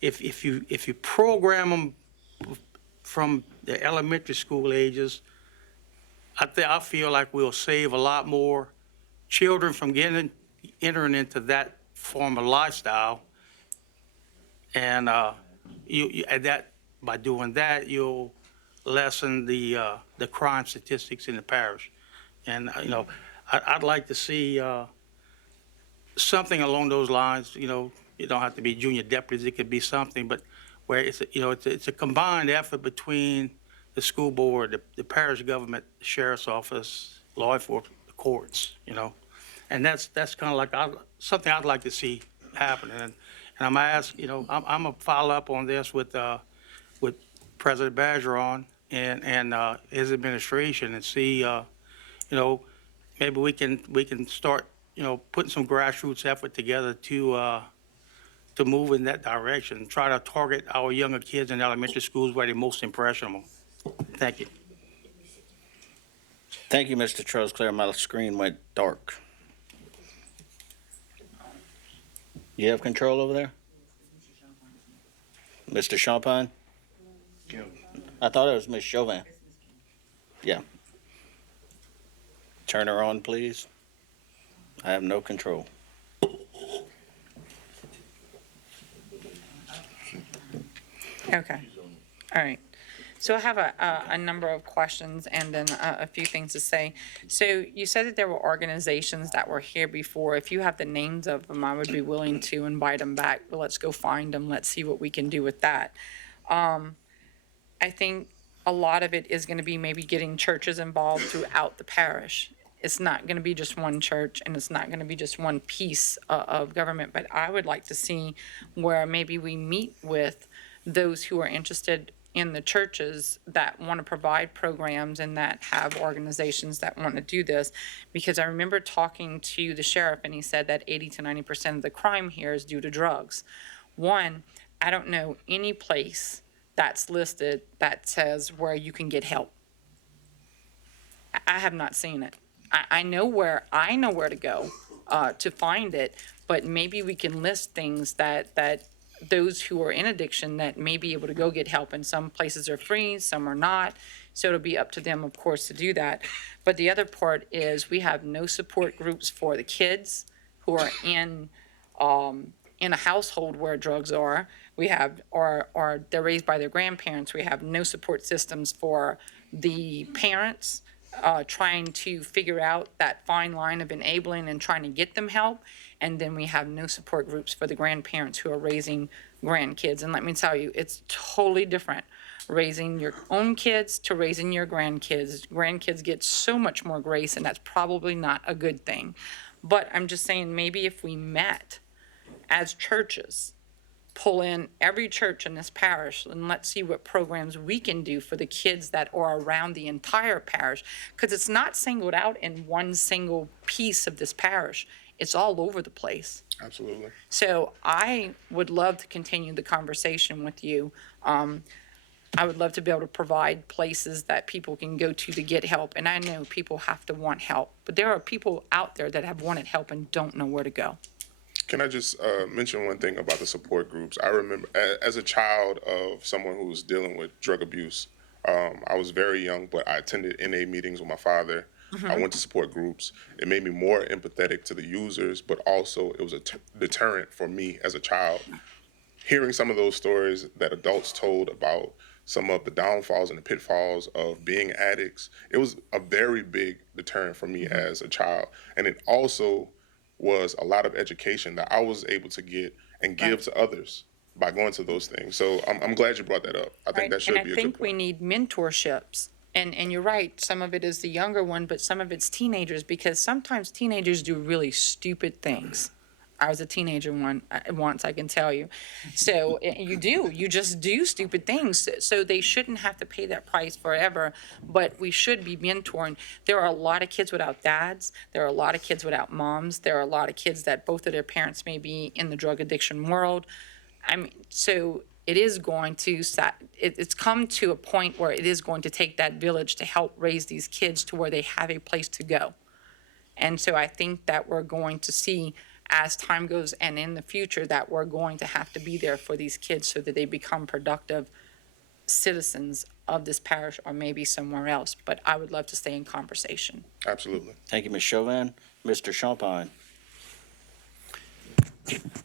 if you program them from the elementary school ages, I feel like we'll save a lot more children from entering into that form of lifestyle. And by doing that, you'll lessen the crime statistics in the parish. And I'd like to see something along those lines. It don't have to be junior deputies. It could be something, but where it's a combined effort between the school board, the parish government, the sheriff's office, law enforcement, the courts. And that's kind of like something I'd like to see happen. And I'm gonna ask, I'm gonna follow up on this with President Bergeron and his administration and see, maybe we can start, putting some grassroots effort together to move in that direction. Try to target our younger kids in elementary schools where they're most impressionable. Thank you. Thank you, Mr. Trosclair. My screen went dark. You have control over there? Mr. Champagne? I thought it was Ms. Chauvin. Yeah. Turn her on, please. I have no control. Okay. All right. So I have a number of questions and then a few things to say. So you said that there were organizations that were here before. If you have the names of them, I would be willing to invite them back. But let's go find them. Let's see what we can do with that. I think a lot of it is going to be maybe getting churches involved throughout the parish. It's not going to be just one church and it's not going to be just one piece of government. But I would like to see where maybe we meet with those who are interested in the churches that want to provide programs and that have organizations that want to do this. Because I remember talking to the sheriff and he said that 80 to 90% of the crime here is due to drugs. One, I don't know any place that's listed that says where you can get help. I have not seen it. I know where to go to find it, but maybe we can list things that those who are in addiction that may be able to go get help. And some places are free, some are not. So it'll be up to them, of course, to do that. But the other part is we have no support groups for the kids who are in a household where drugs are. We have, or they're raised by their grandparents. We have no support systems for the parents trying to figure out that fine line of enabling and trying to get them help. And then we have no support groups for the grandparents who are raising grandkids. And let me tell you, it's totally different raising your own kids to raising your grandkids. Grandkids get so much more grace, and that's probably not a good thing. But I'm just saying, maybe if we met as churches, pull in every church in this parish, and let's see what programs we can do for the kids that are around the entire parish. Because it's not singled out in one single piece of this parish. It's all over the place. Absolutely. So I would love to continue the conversation with you. I would love to be able to provide places that people can go to get help. And I know people have to want help, but there are people out there that have wanted help and don't know where to go. Can I just mention one thing about the support groups? I remember as a child of someone who was dealing with drug abuse, I was very young, but I attended NA meetings with my father. I went to support groups. It made me more empathetic to the users, but also it was a deterrent for me as a child. Hearing some of those stories that adults told about some of the downfalls and the pitfalls of being addicts, it was a very big deterrent for me as a child. And it also was a lot of education that I was able to get and give to others by going to those things. So I'm glad you brought that up. I think that should be a good point. And I think we need mentorships. And you're right, some of it is the younger one, but some of it's teenagers, because sometimes teenagers do really stupid things. I was a teenager once, I can tell you. So you just do stupid things. So they shouldn't have to pay that price forever, but we should be mentoring. There are a lot of kids without dads. There are a lot of kids without moms. There are a lot of kids that both of their parents may be in the drug addiction world. I mean, so it is going to, it's come to a point where it is going to take that village to help raise these kids to where they have a place to go. And so I think that we're going to see, as time goes and in the future, that we're going to have to be there for these kids so that they become productive citizens of this parish or maybe somewhere else. But I would love to stay in conversation. Absolutely. Thank you, Ms. Chauvin. Mr. Champagne.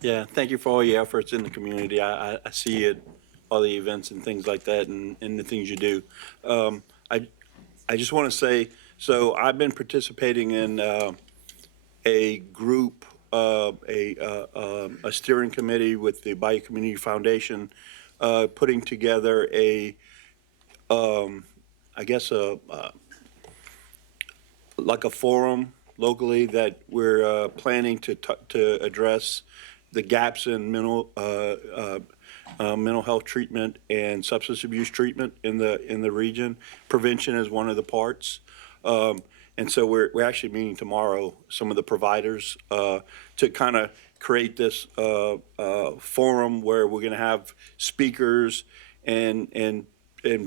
Yeah, thank you for all your efforts in the community. I see it, all the events and things like that, and the things you do. I just want to say, so I've been participating in a group, a steering committee with the Bayou Community Foundation, putting together like a forum locally that we're planning to address the gaps in mental health treatment and substance abuse treatment in the region. Prevention is one of the parts. And so we're actually meeting tomorrow, some of the providers, to kind of create this forum where we're going to have speakers and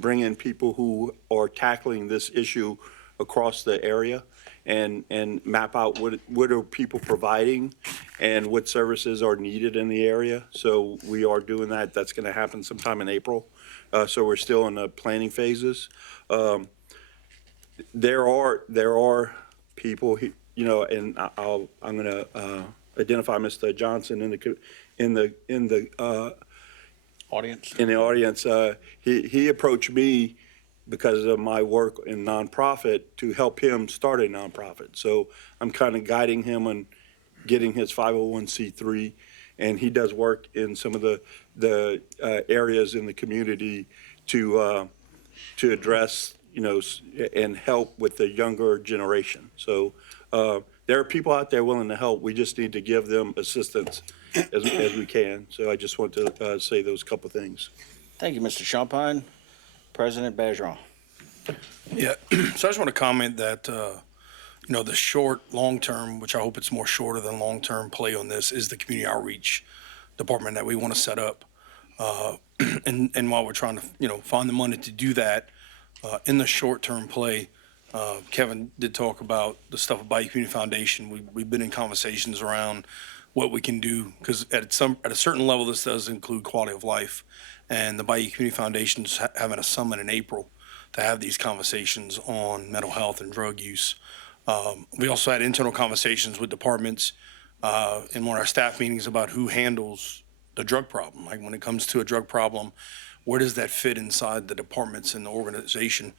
bring in people who are tackling this issue across the area and map out what are people providing and what services are needed in the area. So we are doing that. That's going to happen sometime in April. So we're still in the planning phases. There are people, and I'm going to identify Mr. Johnson in the Audience. in the audience. He approached me because of my work in nonprofit to help him start a nonprofit. So I'm kind of guiding him on getting his 501c3, and he does work in some of the areas in the community to address, and help with the younger generation. So there are people out there willing to help. We just need to give them assistance as we can. So I just want to say those couple things. Thank you, Mr. Champagne. President Bergeron. Yeah, so I just want to comment that, the short, long-term, which I hope it's more shorter than long-term play on this, is the community outreach department that we want to set up. And while we're trying to, find the money to do that, in the short-term play, Kevin did talk about the stuff at Bayou Community Foundation. We've been in conversations around what we can do, because at a certain level, this does include quality of life. And the Bayou Community Foundation's having a summit in April to have these conversations on mental health and drug use. We also had internal conversations with departments in one of our staff meetings about who handles the drug problem. Like when it comes to a drug problem, where does that fit inside the departments in the organization?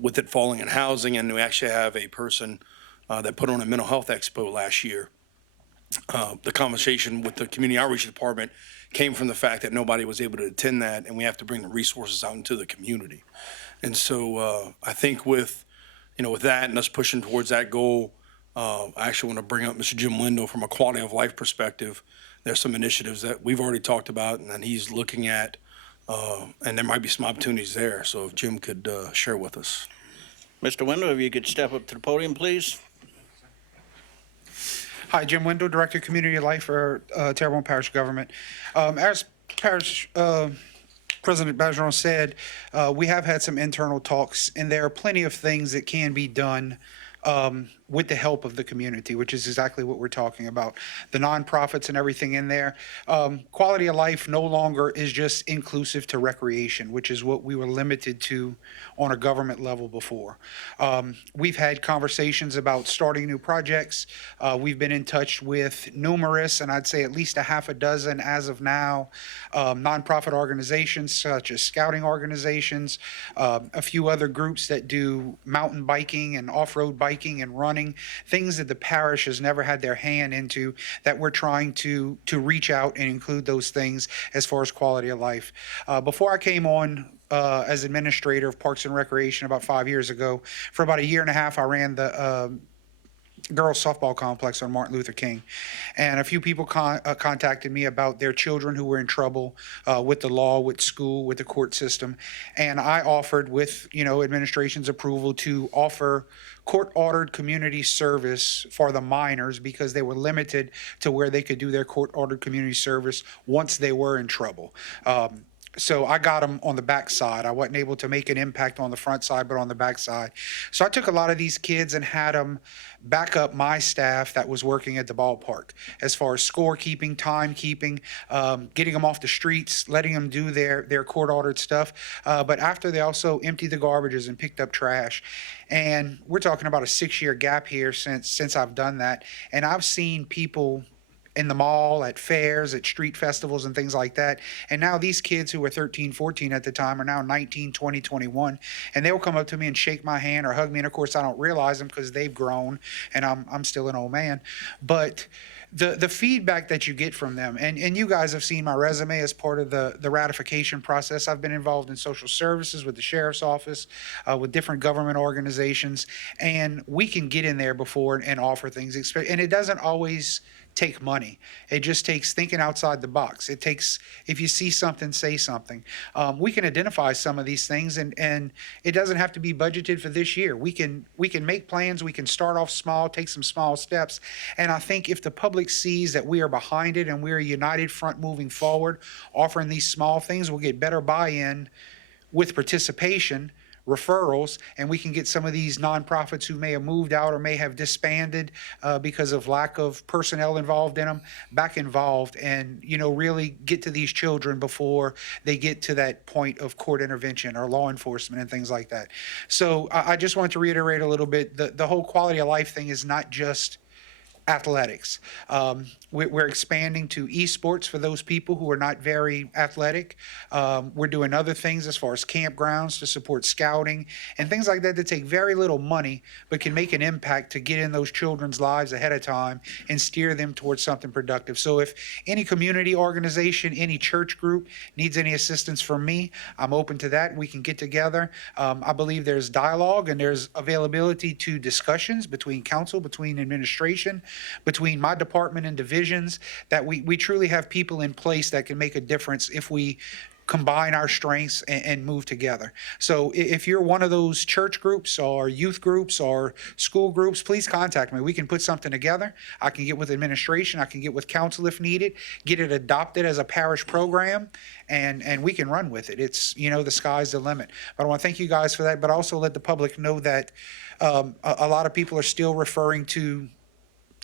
With it falling in housing, and we actually have a person that put on a mental health expo last year. The conversation with the community outreach department came from the fact that nobody was able to attend that, and we have to bring the resources out into the community. And so I think with that and us pushing towards that goal, I actually want to bring up Mr. Jim Lindo from a quality of life perspective. There's some initiatives that we've already talked about and that he's looking at, and there might be some opportunities there. So if Jim could share with us. Mr. Window, if you could step up to the podium, please. Hi, Jim Window, Director of Community Life for Terrebonne Parish Government. As Parish President Bergeron said, we have had some internal talks, and there are plenty of things that can be done with the help of the community, which is exactly what we're talking about. The nonprofits and everything in there. Quality of life no longer is just inclusive to recreation, which is what we were limited to on a government level before. We've had conversations about starting new projects. We've been in touch with numerous, and I'd say at least a half a dozen as of now, nonprofit organizations such as scouting organizations, a few other groups that do mountain biking and off-road biking and running, things that the parish has never had their hand into, that we're trying to reach out and include those things as far as quality of life. Before I came on as administrator of Parks and Recreation about 5 years ago, for about a year and a half, I ran the girls softball complex on Martin Luther King. And a few people contacted me about their children who were in trouble with the law, with school, with the court system. And I offered, with, administration's approval, to offer court-ordered community service for the minors because they were limited to where they could do their court-ordered community service once they were in trouble. So I got them on the backside. I wasn't able to make an impact on the front side, but on the backside. So I took a lot of these kids and had them back up my staff that was working at the ballpark as far as scorekeeping, timekeeping, getting them off the streets, letting them do their court-ordered stuff. But after, they also emptied the garbages and picked up trash. And we're talking about a 6-year gap here since I've done that. And I've seen people in the mall, at fairs, at street festivals and things like that. And now these kids who were 13, 14 at the time are now 19, 20, 21. And they'll come up to me and shake my hand or hug me. And of course, I don't realize them because they've grown and I'm still an old man. But the feedback that you get from them, and you guys have seen my resume as part of the ratification process. I've been involved in social services with the sheriff's office, with different government organizations, and we can get in there before and offer things. And it doesn't always take money. It just takes thinking outside the box. It takes, if you see something, say something. We can identify some of these things, and it doesn't have to be budgeted for this year. We can make plans. We can start off small, take some small steps. And I think if the public sees that we are behind it and we're a united front moving forward, offering these small things, we'll get better buy-in with participation, referrals, and we can get some of these nonprofits who may have moved out or may have disbanded because of lack of personnel involved in them back involved, and really get to these children before they get to that point of court intervention or law enforcement and things like that. So I just wanted to reiterate a little bit, the whole quality of life thing is not just athletics. We're expanding to esports for those people who are not very athletic. We're doing other things as far as campgrounds to support scouting and things like that take very little money but can make an impact to get in those children's lives ahead of time and steer them towards something productive. So if any community organization, any church group needs any assistance from me, I'm open to that. We can get together. I believe there's dialogue and there's availability to discussions between council, between administration, between my department and divisions, that we truly have people in place that can make a difference if we combine our strengths and move together. So if you're one of those church groups or youth groups or school groups, please contact me. We can put something together. I can get with administration. I can get with council if needed, get it adopted as a parish program, and we can run with it. It's, the sky's the limit. But I want to thank you guys for that, but also let the public know that a lot of people are still referring to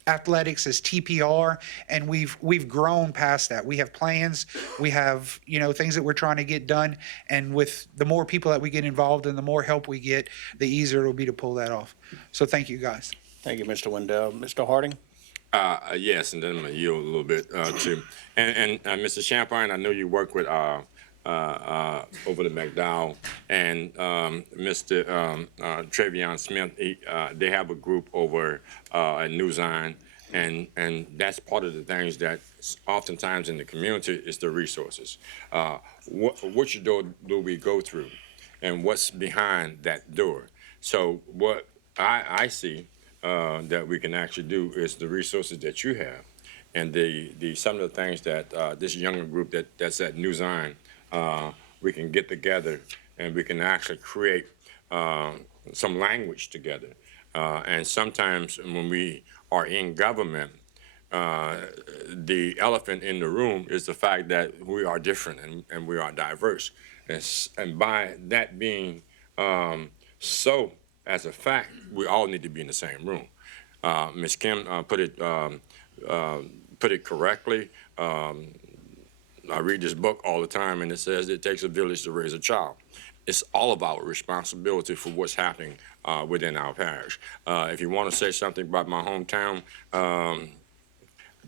athletics as TPR, and we've grown past that. We have plans, we have things that we're trying to get done, and with the more people that we get involved and the more help we get, the easier it'll be to pull that off. So thank you guys. Thank you, Mr. Wendell. Mr. Harding? Yes, and then I'm gonna yield a little bit too. And Mr. Champagne, I know you work with over the McDowell and Mr. Travion Smith. They have a group over at New Zion, and that's part of the things that oftentimes in the community is the resources. Which door do we go through, and what's behind that door? So what I see that we can actually do is the resources that you have, and the some of the things that this younger group that's at New Zion. We can get together and we can actually create some language together. And sometimes when we are in government, the elephant in the room is the fact that we are different and we are diverse. And by that being so, as a fact, we all need to be in the same room. Ms. Kim put it correctly. I read this book all the time, and it says it takes a village to raise a child. It's all about responsibility for what's happening within our parish. If you want to say something about my hometown,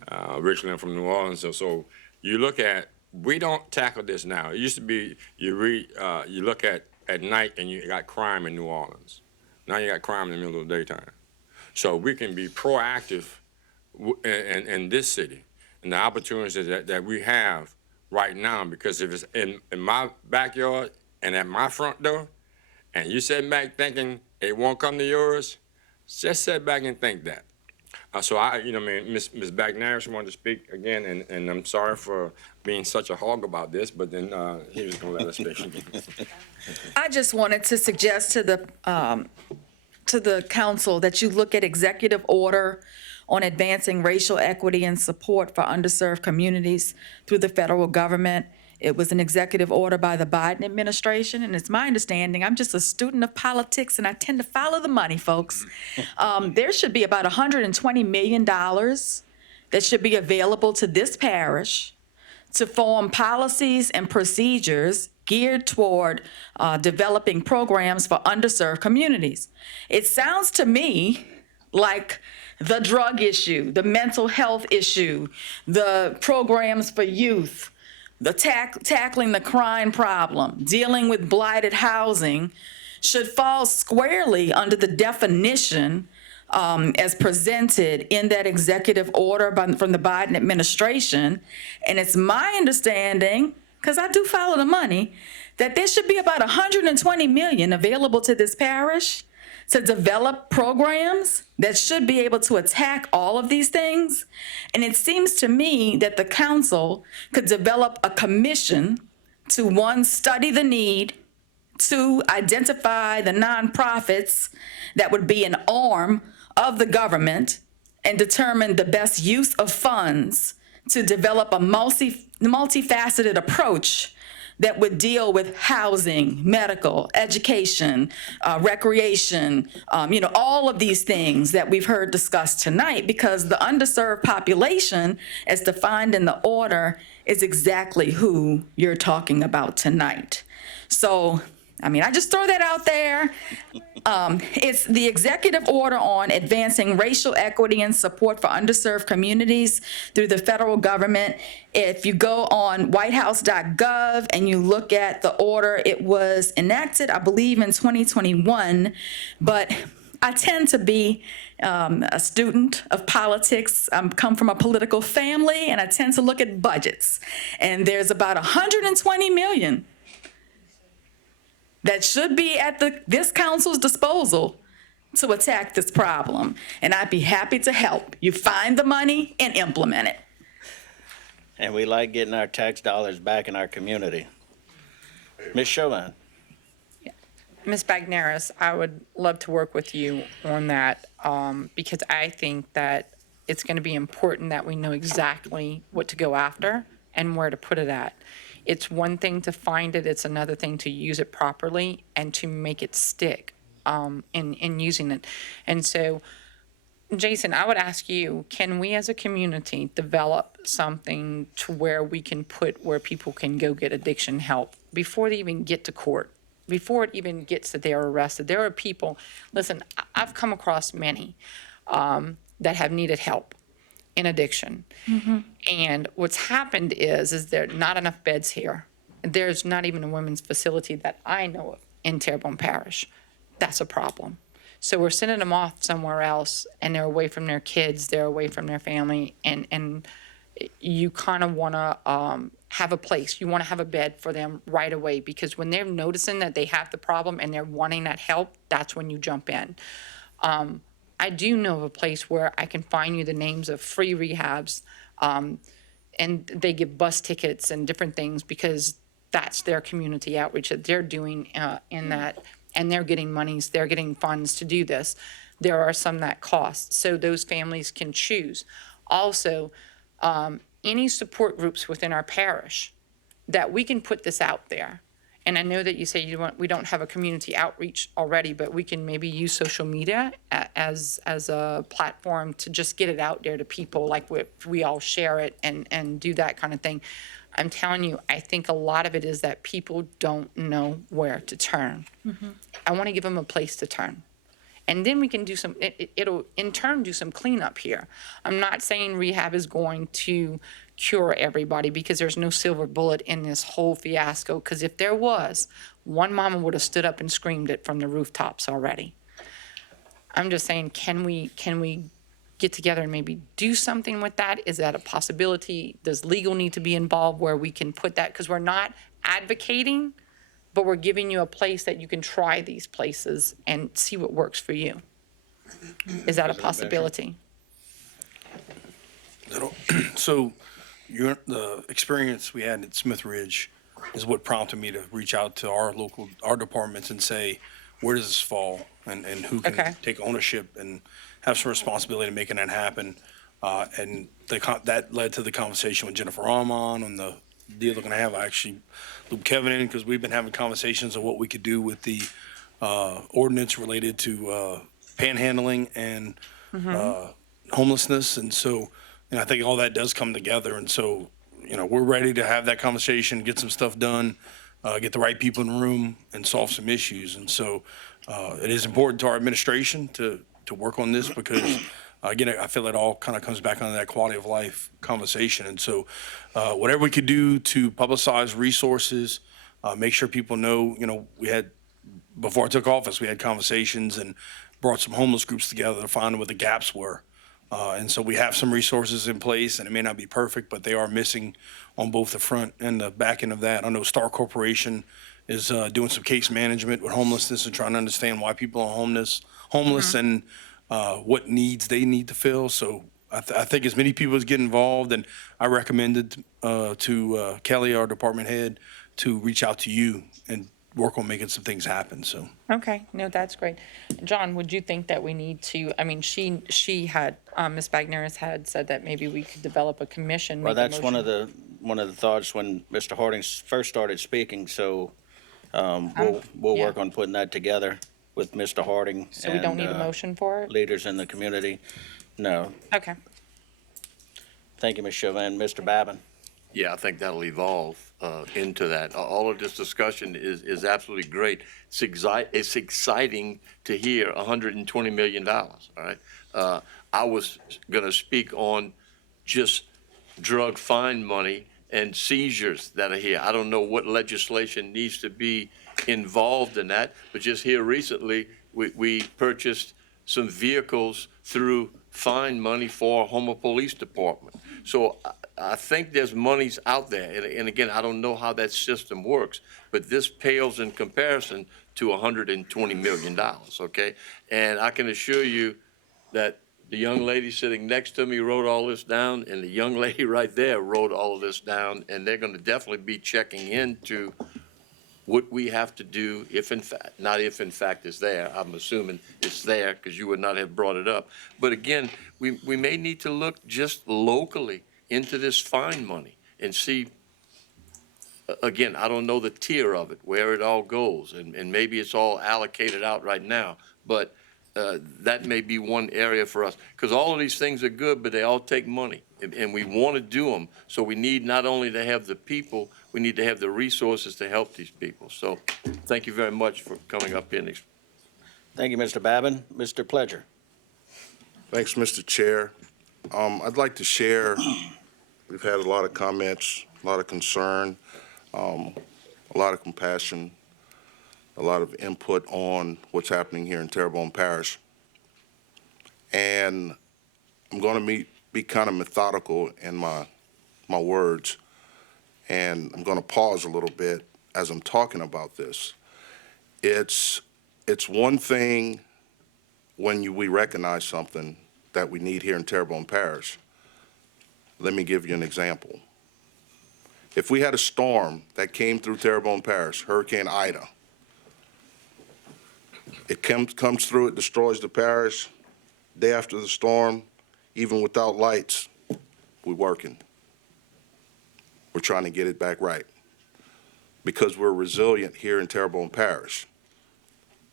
originally I'm from New Orleans, so you look at, we don't tackle this now. It used to be, you look at night and you got crime in New Orleans. Now you got crime in the middle of the daytime. So we can be proactive in this city and the opportunities that we have right now, because if it's in my backyard and at my front door, and you sit back thinking it won't come to yours, just sit back and think that. So Ms. Bagnaris wanted to speak again, and I'm sorry for being such a hog about this, but then he was going to let us speak again. I just wanted to suggest to the council that you look at executive order on advancing racial equity and support for underserved communities through the federal government. It was an executive order by the Biden administration, and it's my understanding, I'm just a student of politics and I tend to follow the money, folks. There should be about $120 million that should be available to this parish to form policies and procedures geared toward developing programs for underserved communities. It sounds to me like the drug issue, the mental health issue, the programs for youth, the tackling the crime problem, dealing with blighted housing should fall squarely under the definition as presented in that executive order from the Biden administration. And it's my understanding, because I do follow the money, that there should be about $120 million available to this parish to develop programs that should be able to attack all of these things. And it seems to me that the council could develop a commission to, one, study the need, two, identify the nonprofits that would be an arm of the government, and determine the best use of funds to develop a multifaceted approach that would deal with housing, medical, education, recreation, all of these things that we've heard discussed tonight, because the underserved population, as defined in the order, is exactly who you're talking about tonight. So, I just throw that out there. It's the executive order on advancing racial equity and support for underserved communities through the federal government. If you go on whitehouse.gov and you look at the order, it was enacted, I believe, in 2021, but I tend to be a student of politics. I come from a political family, and I tend to look at budgets. And there's about $120 million that should be at this council's disposal to attack this problem. And I'd be happy to help you find the money and implement it. And we like getting our tax dollars back in our community. Ms. Chauvin. Ms. Bagnaris, I would love to work with you on that because I think that it's going to be important that we know exactly what to go after and where to put it at. It's one thing to find it, it's another thing to use it properly and to make it stick in using it. And so, Jason, I would ask you, can we as a community develop something to where we can put where people can go get addiction help before they even get to court, before it even gets that they're arrested? There are people, listen, I've come across many that have needed help in addiction. Mm-hmm. And what's happened is there are not enough beds here. There's not even a women's facility that I know of in Terrebonne Parish. That's a problem. So we're sending them off somewhere else, and they're away from their kids, they're away from their family, and you kind of want to have a place. You want to have a bed for them right away, because when they're noticing that they have the problem and they're wanting that help, that's when you jump in. I do know of a place where I can find you the names of free rehabs, and they give bus tickets and different things because that's their community outreach that they're doing in that, and they're getting monies, they're getting funds to do this. There are some that cost, so those families can choose. Also, any support groups within our parish that we can put this out there. And I know that you say we don't have a community outreach already, but we can maybe use social media as a platform to just get it out there to people, like we all share it and do that kind of thing. I'm telling you, I think a lot of it is that people don't know where to turn. Mm-hmm. I want to give them a place to turn. And then we can do it'll in turn do some cleanup here. I'm not saying rehab is going to cure everybody, because there's no silver bullet in this whole fiasco. Because if there was, one mama would have stood up and screamed it from the rooftops already. I'm just saying, can we get together and maybe do something with that? Is that a possibility? Does legal need to be involved where we can put that? Because we're not advocating, but we're giving you a place that you can try these places and see what works for you. Is that a possibility? So the experience we had at Smith Ridge is what prompted me to reach out to our departments and say, where does this fall? And who can Okay. take ownership and have some responsibility in making that happen? That led to the conversation with Jennifer Armon on the deal they're gonna have. I actually looped Kevin in because we've been having conversations of what we could do with the ordinance related to panhandling and homelessness. And so, I think all that does come together. And so, we're ready to have that conversation, get some stuff done, get the right people in the room and solve some issues. And so, it is important to our administration to work on this because, again, I feel it all kind of comes back on that quality of life conversation. And so, whatever we could do to publicize resources, make sure people know, before I took office, we had conversations and brought some homeless groups together to find what the gaps were. And so we have some resources in place, and it may not be perfect, but they are missing on both the front and the back end of that. I know Star Corporation is doing some case management with homelessness and trying to understand why people are homeless and what needs they need to fill. So I think as many people as get involved, and I recommended to Kelly, our department head, to reach out to you and work on making some things happen. So. Okay, no, that's great. John, would you think that we need to, I mean, she had, Ms. Bagneris had said that maybe we could develop a commission. Well, make a that's one of motion. the thoughts when Mr. Harding first started speaking, so we'll yeah. work on putting that together with Mr. Harding. So we don't and, need a motion for it? leaders in the community. No. Okay. Thank you, Ms. Chauvin. Mr. Babin? Yeah, I think that'll evolve into that. All of this discussion is absolutely great. It's exciting to hear $120 million, all right? I was going to speak on just drug fine money and seizures that are here. I don't know what legislation needs to be involved in that, but just here recently, we purchased some vehicles through fine money for Houma Police Department. So I think there's monies out there. And again, I don't know how that system works, but this pales in comparison to $120 million, okay? And I can assure you that the young lady sitting next to me wrote all this down, and the young lady right there wrote all of this down, and they're gonna definitely be checking into what we have to do if in fact, not if in fact it's there, I'm assuming it's there because you would not have brought it up. But again, we may need to look just locally into this fine money and see, again, I don't know the tier of it, where it all goes, and maybe it's all allocated out right now, but that may be one area for us, because all of these things are good, but they all take money, and we want to do them, so we need not only to have the people, we need to have the resources to help these people. So thank you very much for coming up here and Thank you, Mr. Babin. Mr. Pledger? Thanks, Mr. Chair. I'd like to share, we've had a lot of comments, a lot of concern, a lot of compassion, a lot of input on what's happening here in Terrebonne Parish. And I'm going to be kind of methodical in my words, and I'm going to pause a little bit as I'm talking about this. It's one thing when we recognize something that we need here in Terrebonne Parish. Let me give you an example. If we had a storm that came through Terrebonne Parish, Hurricane Ida, it comes through, it destroys the parish. Day after the storm, even without lights, we're working. We're trying to get it back right. Because we're resilient here in Terrebonne Parish,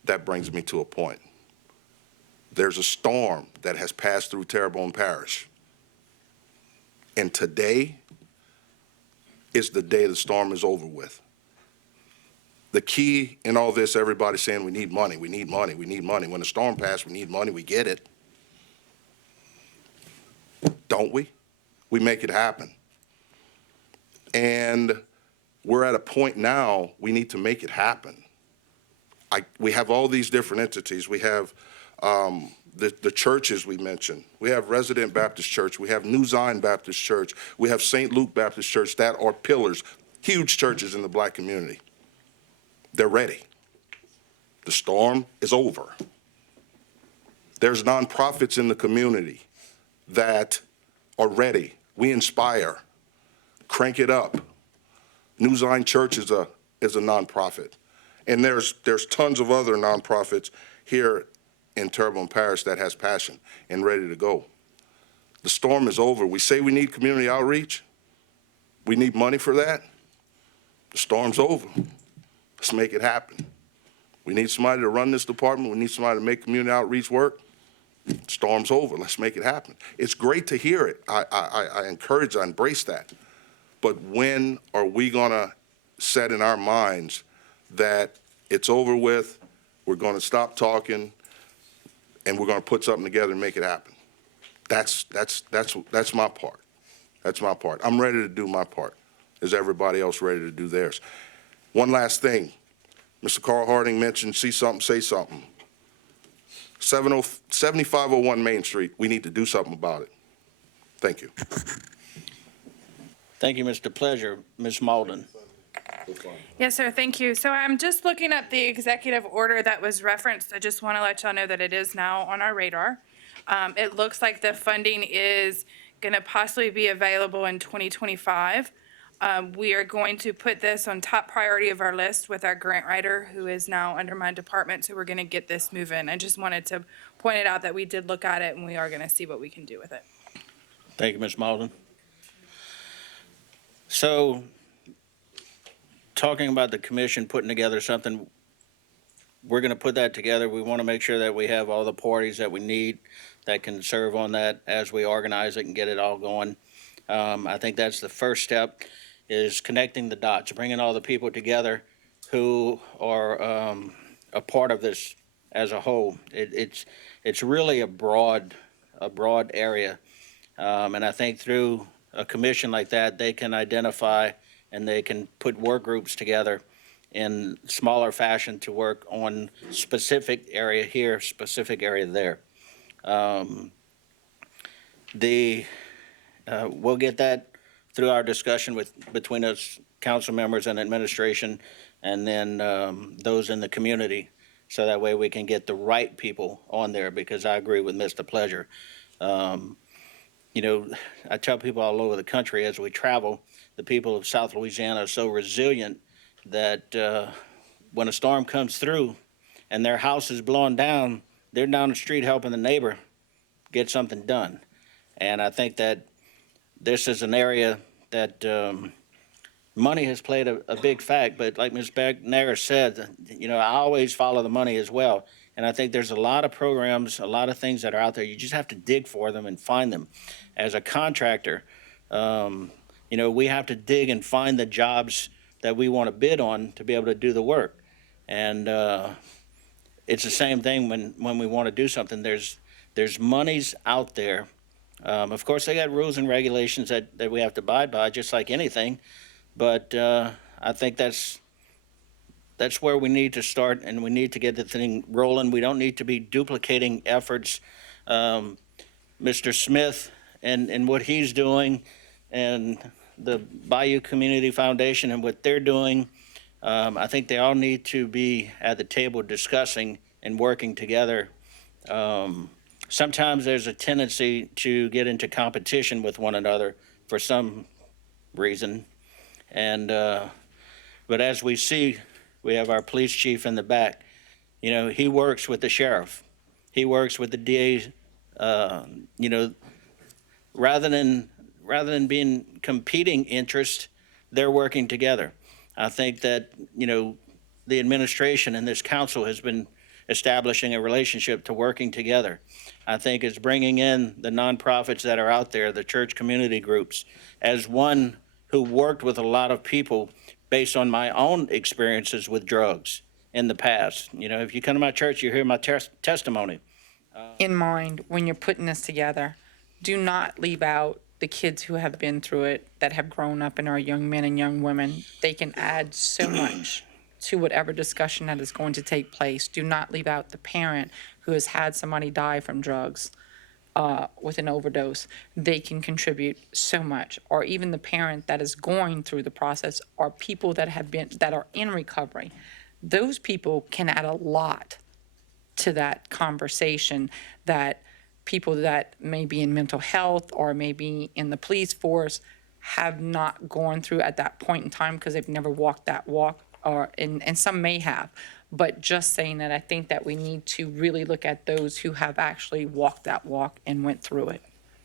that brings me to a point. There's a storm that has passed through Terrebonne Parish. And today is the day the storm is over with. The key in all this, everybody's saying we need money, we need money, we need money. When the storm passed, we need money, we get it. Don't we? We make it happen. And we're at a point now, we need to make it happen. We have all these different entities. We have the churches we mentioned. We have Resident Baptist Church. We have New Zion Baptist Church. We have St. Luke Baptist Church that are pillars, huge churches in the black community. They're ready. The storm is over. There's nonprofits in the community that are ready. We inspire. Crank it up. New Zion Church is a nonprofit. And there's tons of other nonprofits here in Terrebonne Parish that has passion and ready to go. The storm is over. We say we need community outreach. We need money for that. The storm's over. Let's make it happen. We need somebody to run this department. We need somebody to make community outreach work. Storm's over. Let's make it happen. It's great to hear it. I encourage, I embrace that. But when are we going to set in our minds that it's over with, we're going to stop talking, and we're going to put something together and make it happen? That's my part. That's my part. I'm ready to do my part. Is everybody else ready to do theirs? One last thing. Mr. Carl Harding mentioned see something, say something. 7501 Main Street, we need to do something about it. Thank you. Thank you, Mr. Pleasure. Ms. Malden. Yes, sir. Thank you. So I'm just looking at the executive order that was referenced. I just want to let y'all know that it is now on our radar. It looks like the funding is going to possibly be available in 2025. We are going to put this on top priority of our list with our grant writer, who is now under my department. So we're going to get this moving. I just wanted to point it out that we did look at it, and we are going to see what we can do with it. Thank you, Ms. Malden. So, talking about the commission putting together something, we're going to put that together. We want to make sure that we have all the parties that we need that can serve on that as we organize it and get it all going. I think that's the first step, is connecting the dots, bringing all the people together who are a part of this as a whole. It's really a broad area, and I think through a commission like that, they can identify and they can put work groups together in smaller fashion to work on specific area here, specific area there. We'll get that through our discussion between us council members and administration, and then those in the community, so that way we can get the right people on there, because I agree with Mr. Pleasure. You know, I tell people all over the country as we travel, the people of South Louisiana are so resilient that when a storm comes through and their house is blown down, they're down the street helping the neighbor get something done. And I think that this is an area that money has played a big fact, but like Ms. Bagnair said, you know, I always follow the money as well. And I think there's a lot of programs, a lot of things that are out there. You just have to dig for them and find them. As a contractor, you know, we have to dig and find the jobs that we want to bid on to be able to do the work. And it's the same thing when we want to do something. There's monies out there. Of course, they got rules and regulations that we have to abide by, just like anything. But I think that's where we need to start, and we need to get the thing rolling. We don't need to be duplicating efforts. Mr. Smith and what he's doing, and the Bayou Community Foundation and what they're doing, I think they all need to be at the table discussing and working together. Sometimes there's a tendency to get into competition with one another for some reason. And but as we see, we have our police chief in the back. You know, he works with the sheriff. He works with the DA. You know, rather than being competing interests, they're working together. I think that, you know, the administration and this council has been establishing a relationship to working together. I think it's bringing in the nonprofits that are out there, the church community groups, as one who worked with a lot of people based on my own experiences with drugs in the past. You know, if you come to my church, you hear my testimony. In mind, when you're putting this together, do not leave out the kids who have been through it, that have grown up, and our young men and young women. They can add so much to whatever discussion that is going to take place. Do not leave out the parent who has had somebody die from drugs with an overdose. They can contribute so much. Or even the parent that is going through the process, or people that are in recovery. Those people can add a lot to that conversation that people that may be in mental health or maybe in the police force have not gone through at that point in time because they've never walked that walk, and some may have. But just saying that, I think that we need to really look at those who have actually walked that walk and went through it.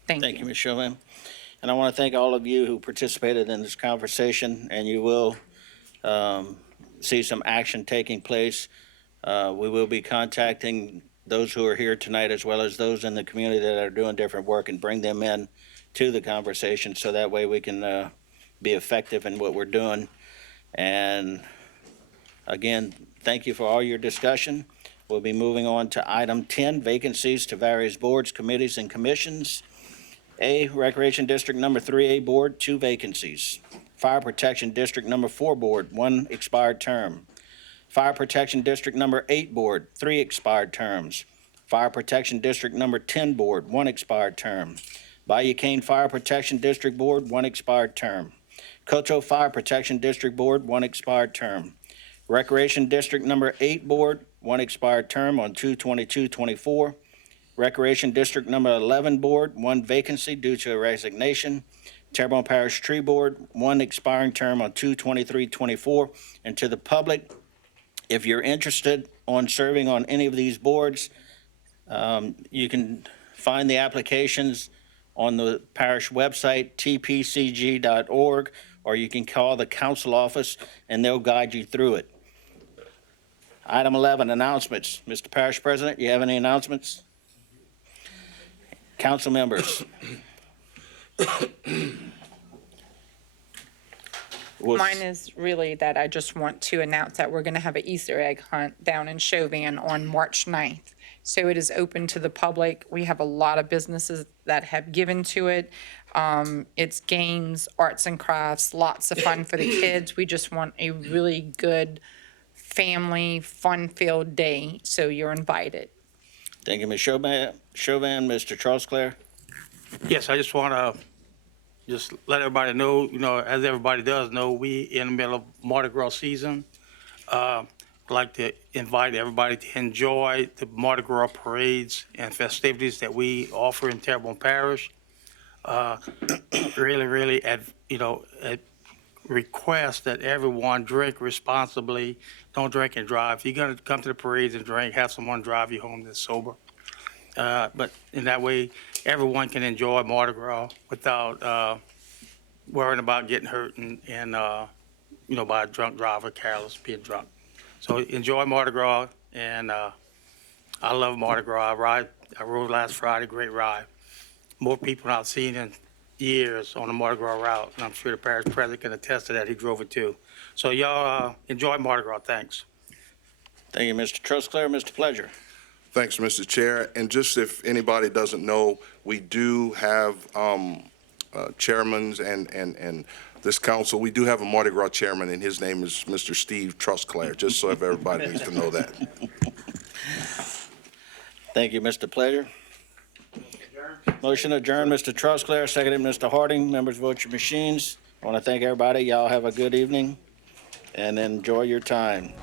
Thank Thank you, you. Ms. Chauvin. And I want to thank all of you who participated in this conversation, and you will see some action taking place. We will be contacting those who are here tonight as well as those in the community that are doing different work and bring them in to the conversation so that way we can be effective in what we're doing. And again, thank you for all your discussion. We'll be moving on to item 10, vacancies to various boards, committees, and commissions. A, Recreation District Number 3A Board, 2 vacancies. Fire Protection District Number 4 Board, 1 expired term. Fire Protection District Number 8 Board, 3 expired terms. Fire Protection District Number 10 Board, 1 expired term. Bayou Cane Fire Protection District Board, 1 expired term. Coteau Fire Protection District Board, 1 expired term. Recreation District Number 8 Board, 1 expired term on 2/22/24. Recreation District Number 11 Board, 1 vacancy due to a resignation. Terrebonne Parish Tree Board, 1 expiring term on 2/23/24. And to the public, if you're interested on serving on any of these boards, you can find the applications on the parish website, tpcg.org, or you can call the council office and they'll guide you through it. Item 11, announcements. Mr. Parish President, you have any announcements? Council members. Mine is really that I just want to announce that we're going to have an Easter egg hunt down in Chauvin on March 9th. So it is open to the public. We have a lot of businesses that have given to it. It's games, arts and crafts, lots of fun for the kids. We just want a really good family, fun-filled day, so you're invited. Thank you, Ms. Chauvin. Mr. Charles Clare. Yes, I just want to just let everybody know, as everybody does know, we in the middle of Mardi Gras season. I'd like to invite everybody to enjoy the Mardi Gras parades and festivities that we offer in Terrebonne Parish. Really, request that everyone drink responsibly. Don't drink and drive. If you're going to come to the parades and drink, have someone drive you home that's sober. But in that way, everyone can enjoy Mardi Gras without worrying about getting hurt and by a drunk driver, careless, being drunk. So enjoy Mardi Gras, and I love Mardi Gras. I rode last Friday, great ride. More people than I've seen in years on the Mardi Gras route, and I'm sure the parish president can attest to that. He drove it too. So y'all enjoy Mardi Gras. Thanks. Thank you, Mr. Trostclair. Mr. Pleasure. Thanks, Mr. Chair. And just if anybody doesn't know, we do have chairmans and this council. We do have a Mardi Gras chairman, and his name is Mr. Steve Trostclair, just so if everybody needs to know that. Thank you, Mr. Pleasure. Motion adjourned, Mr. Trostclair, seconded Mr. Harding. Members, vote your machines. I want to thank everybody. Y'all have a good evening and enjoy your time.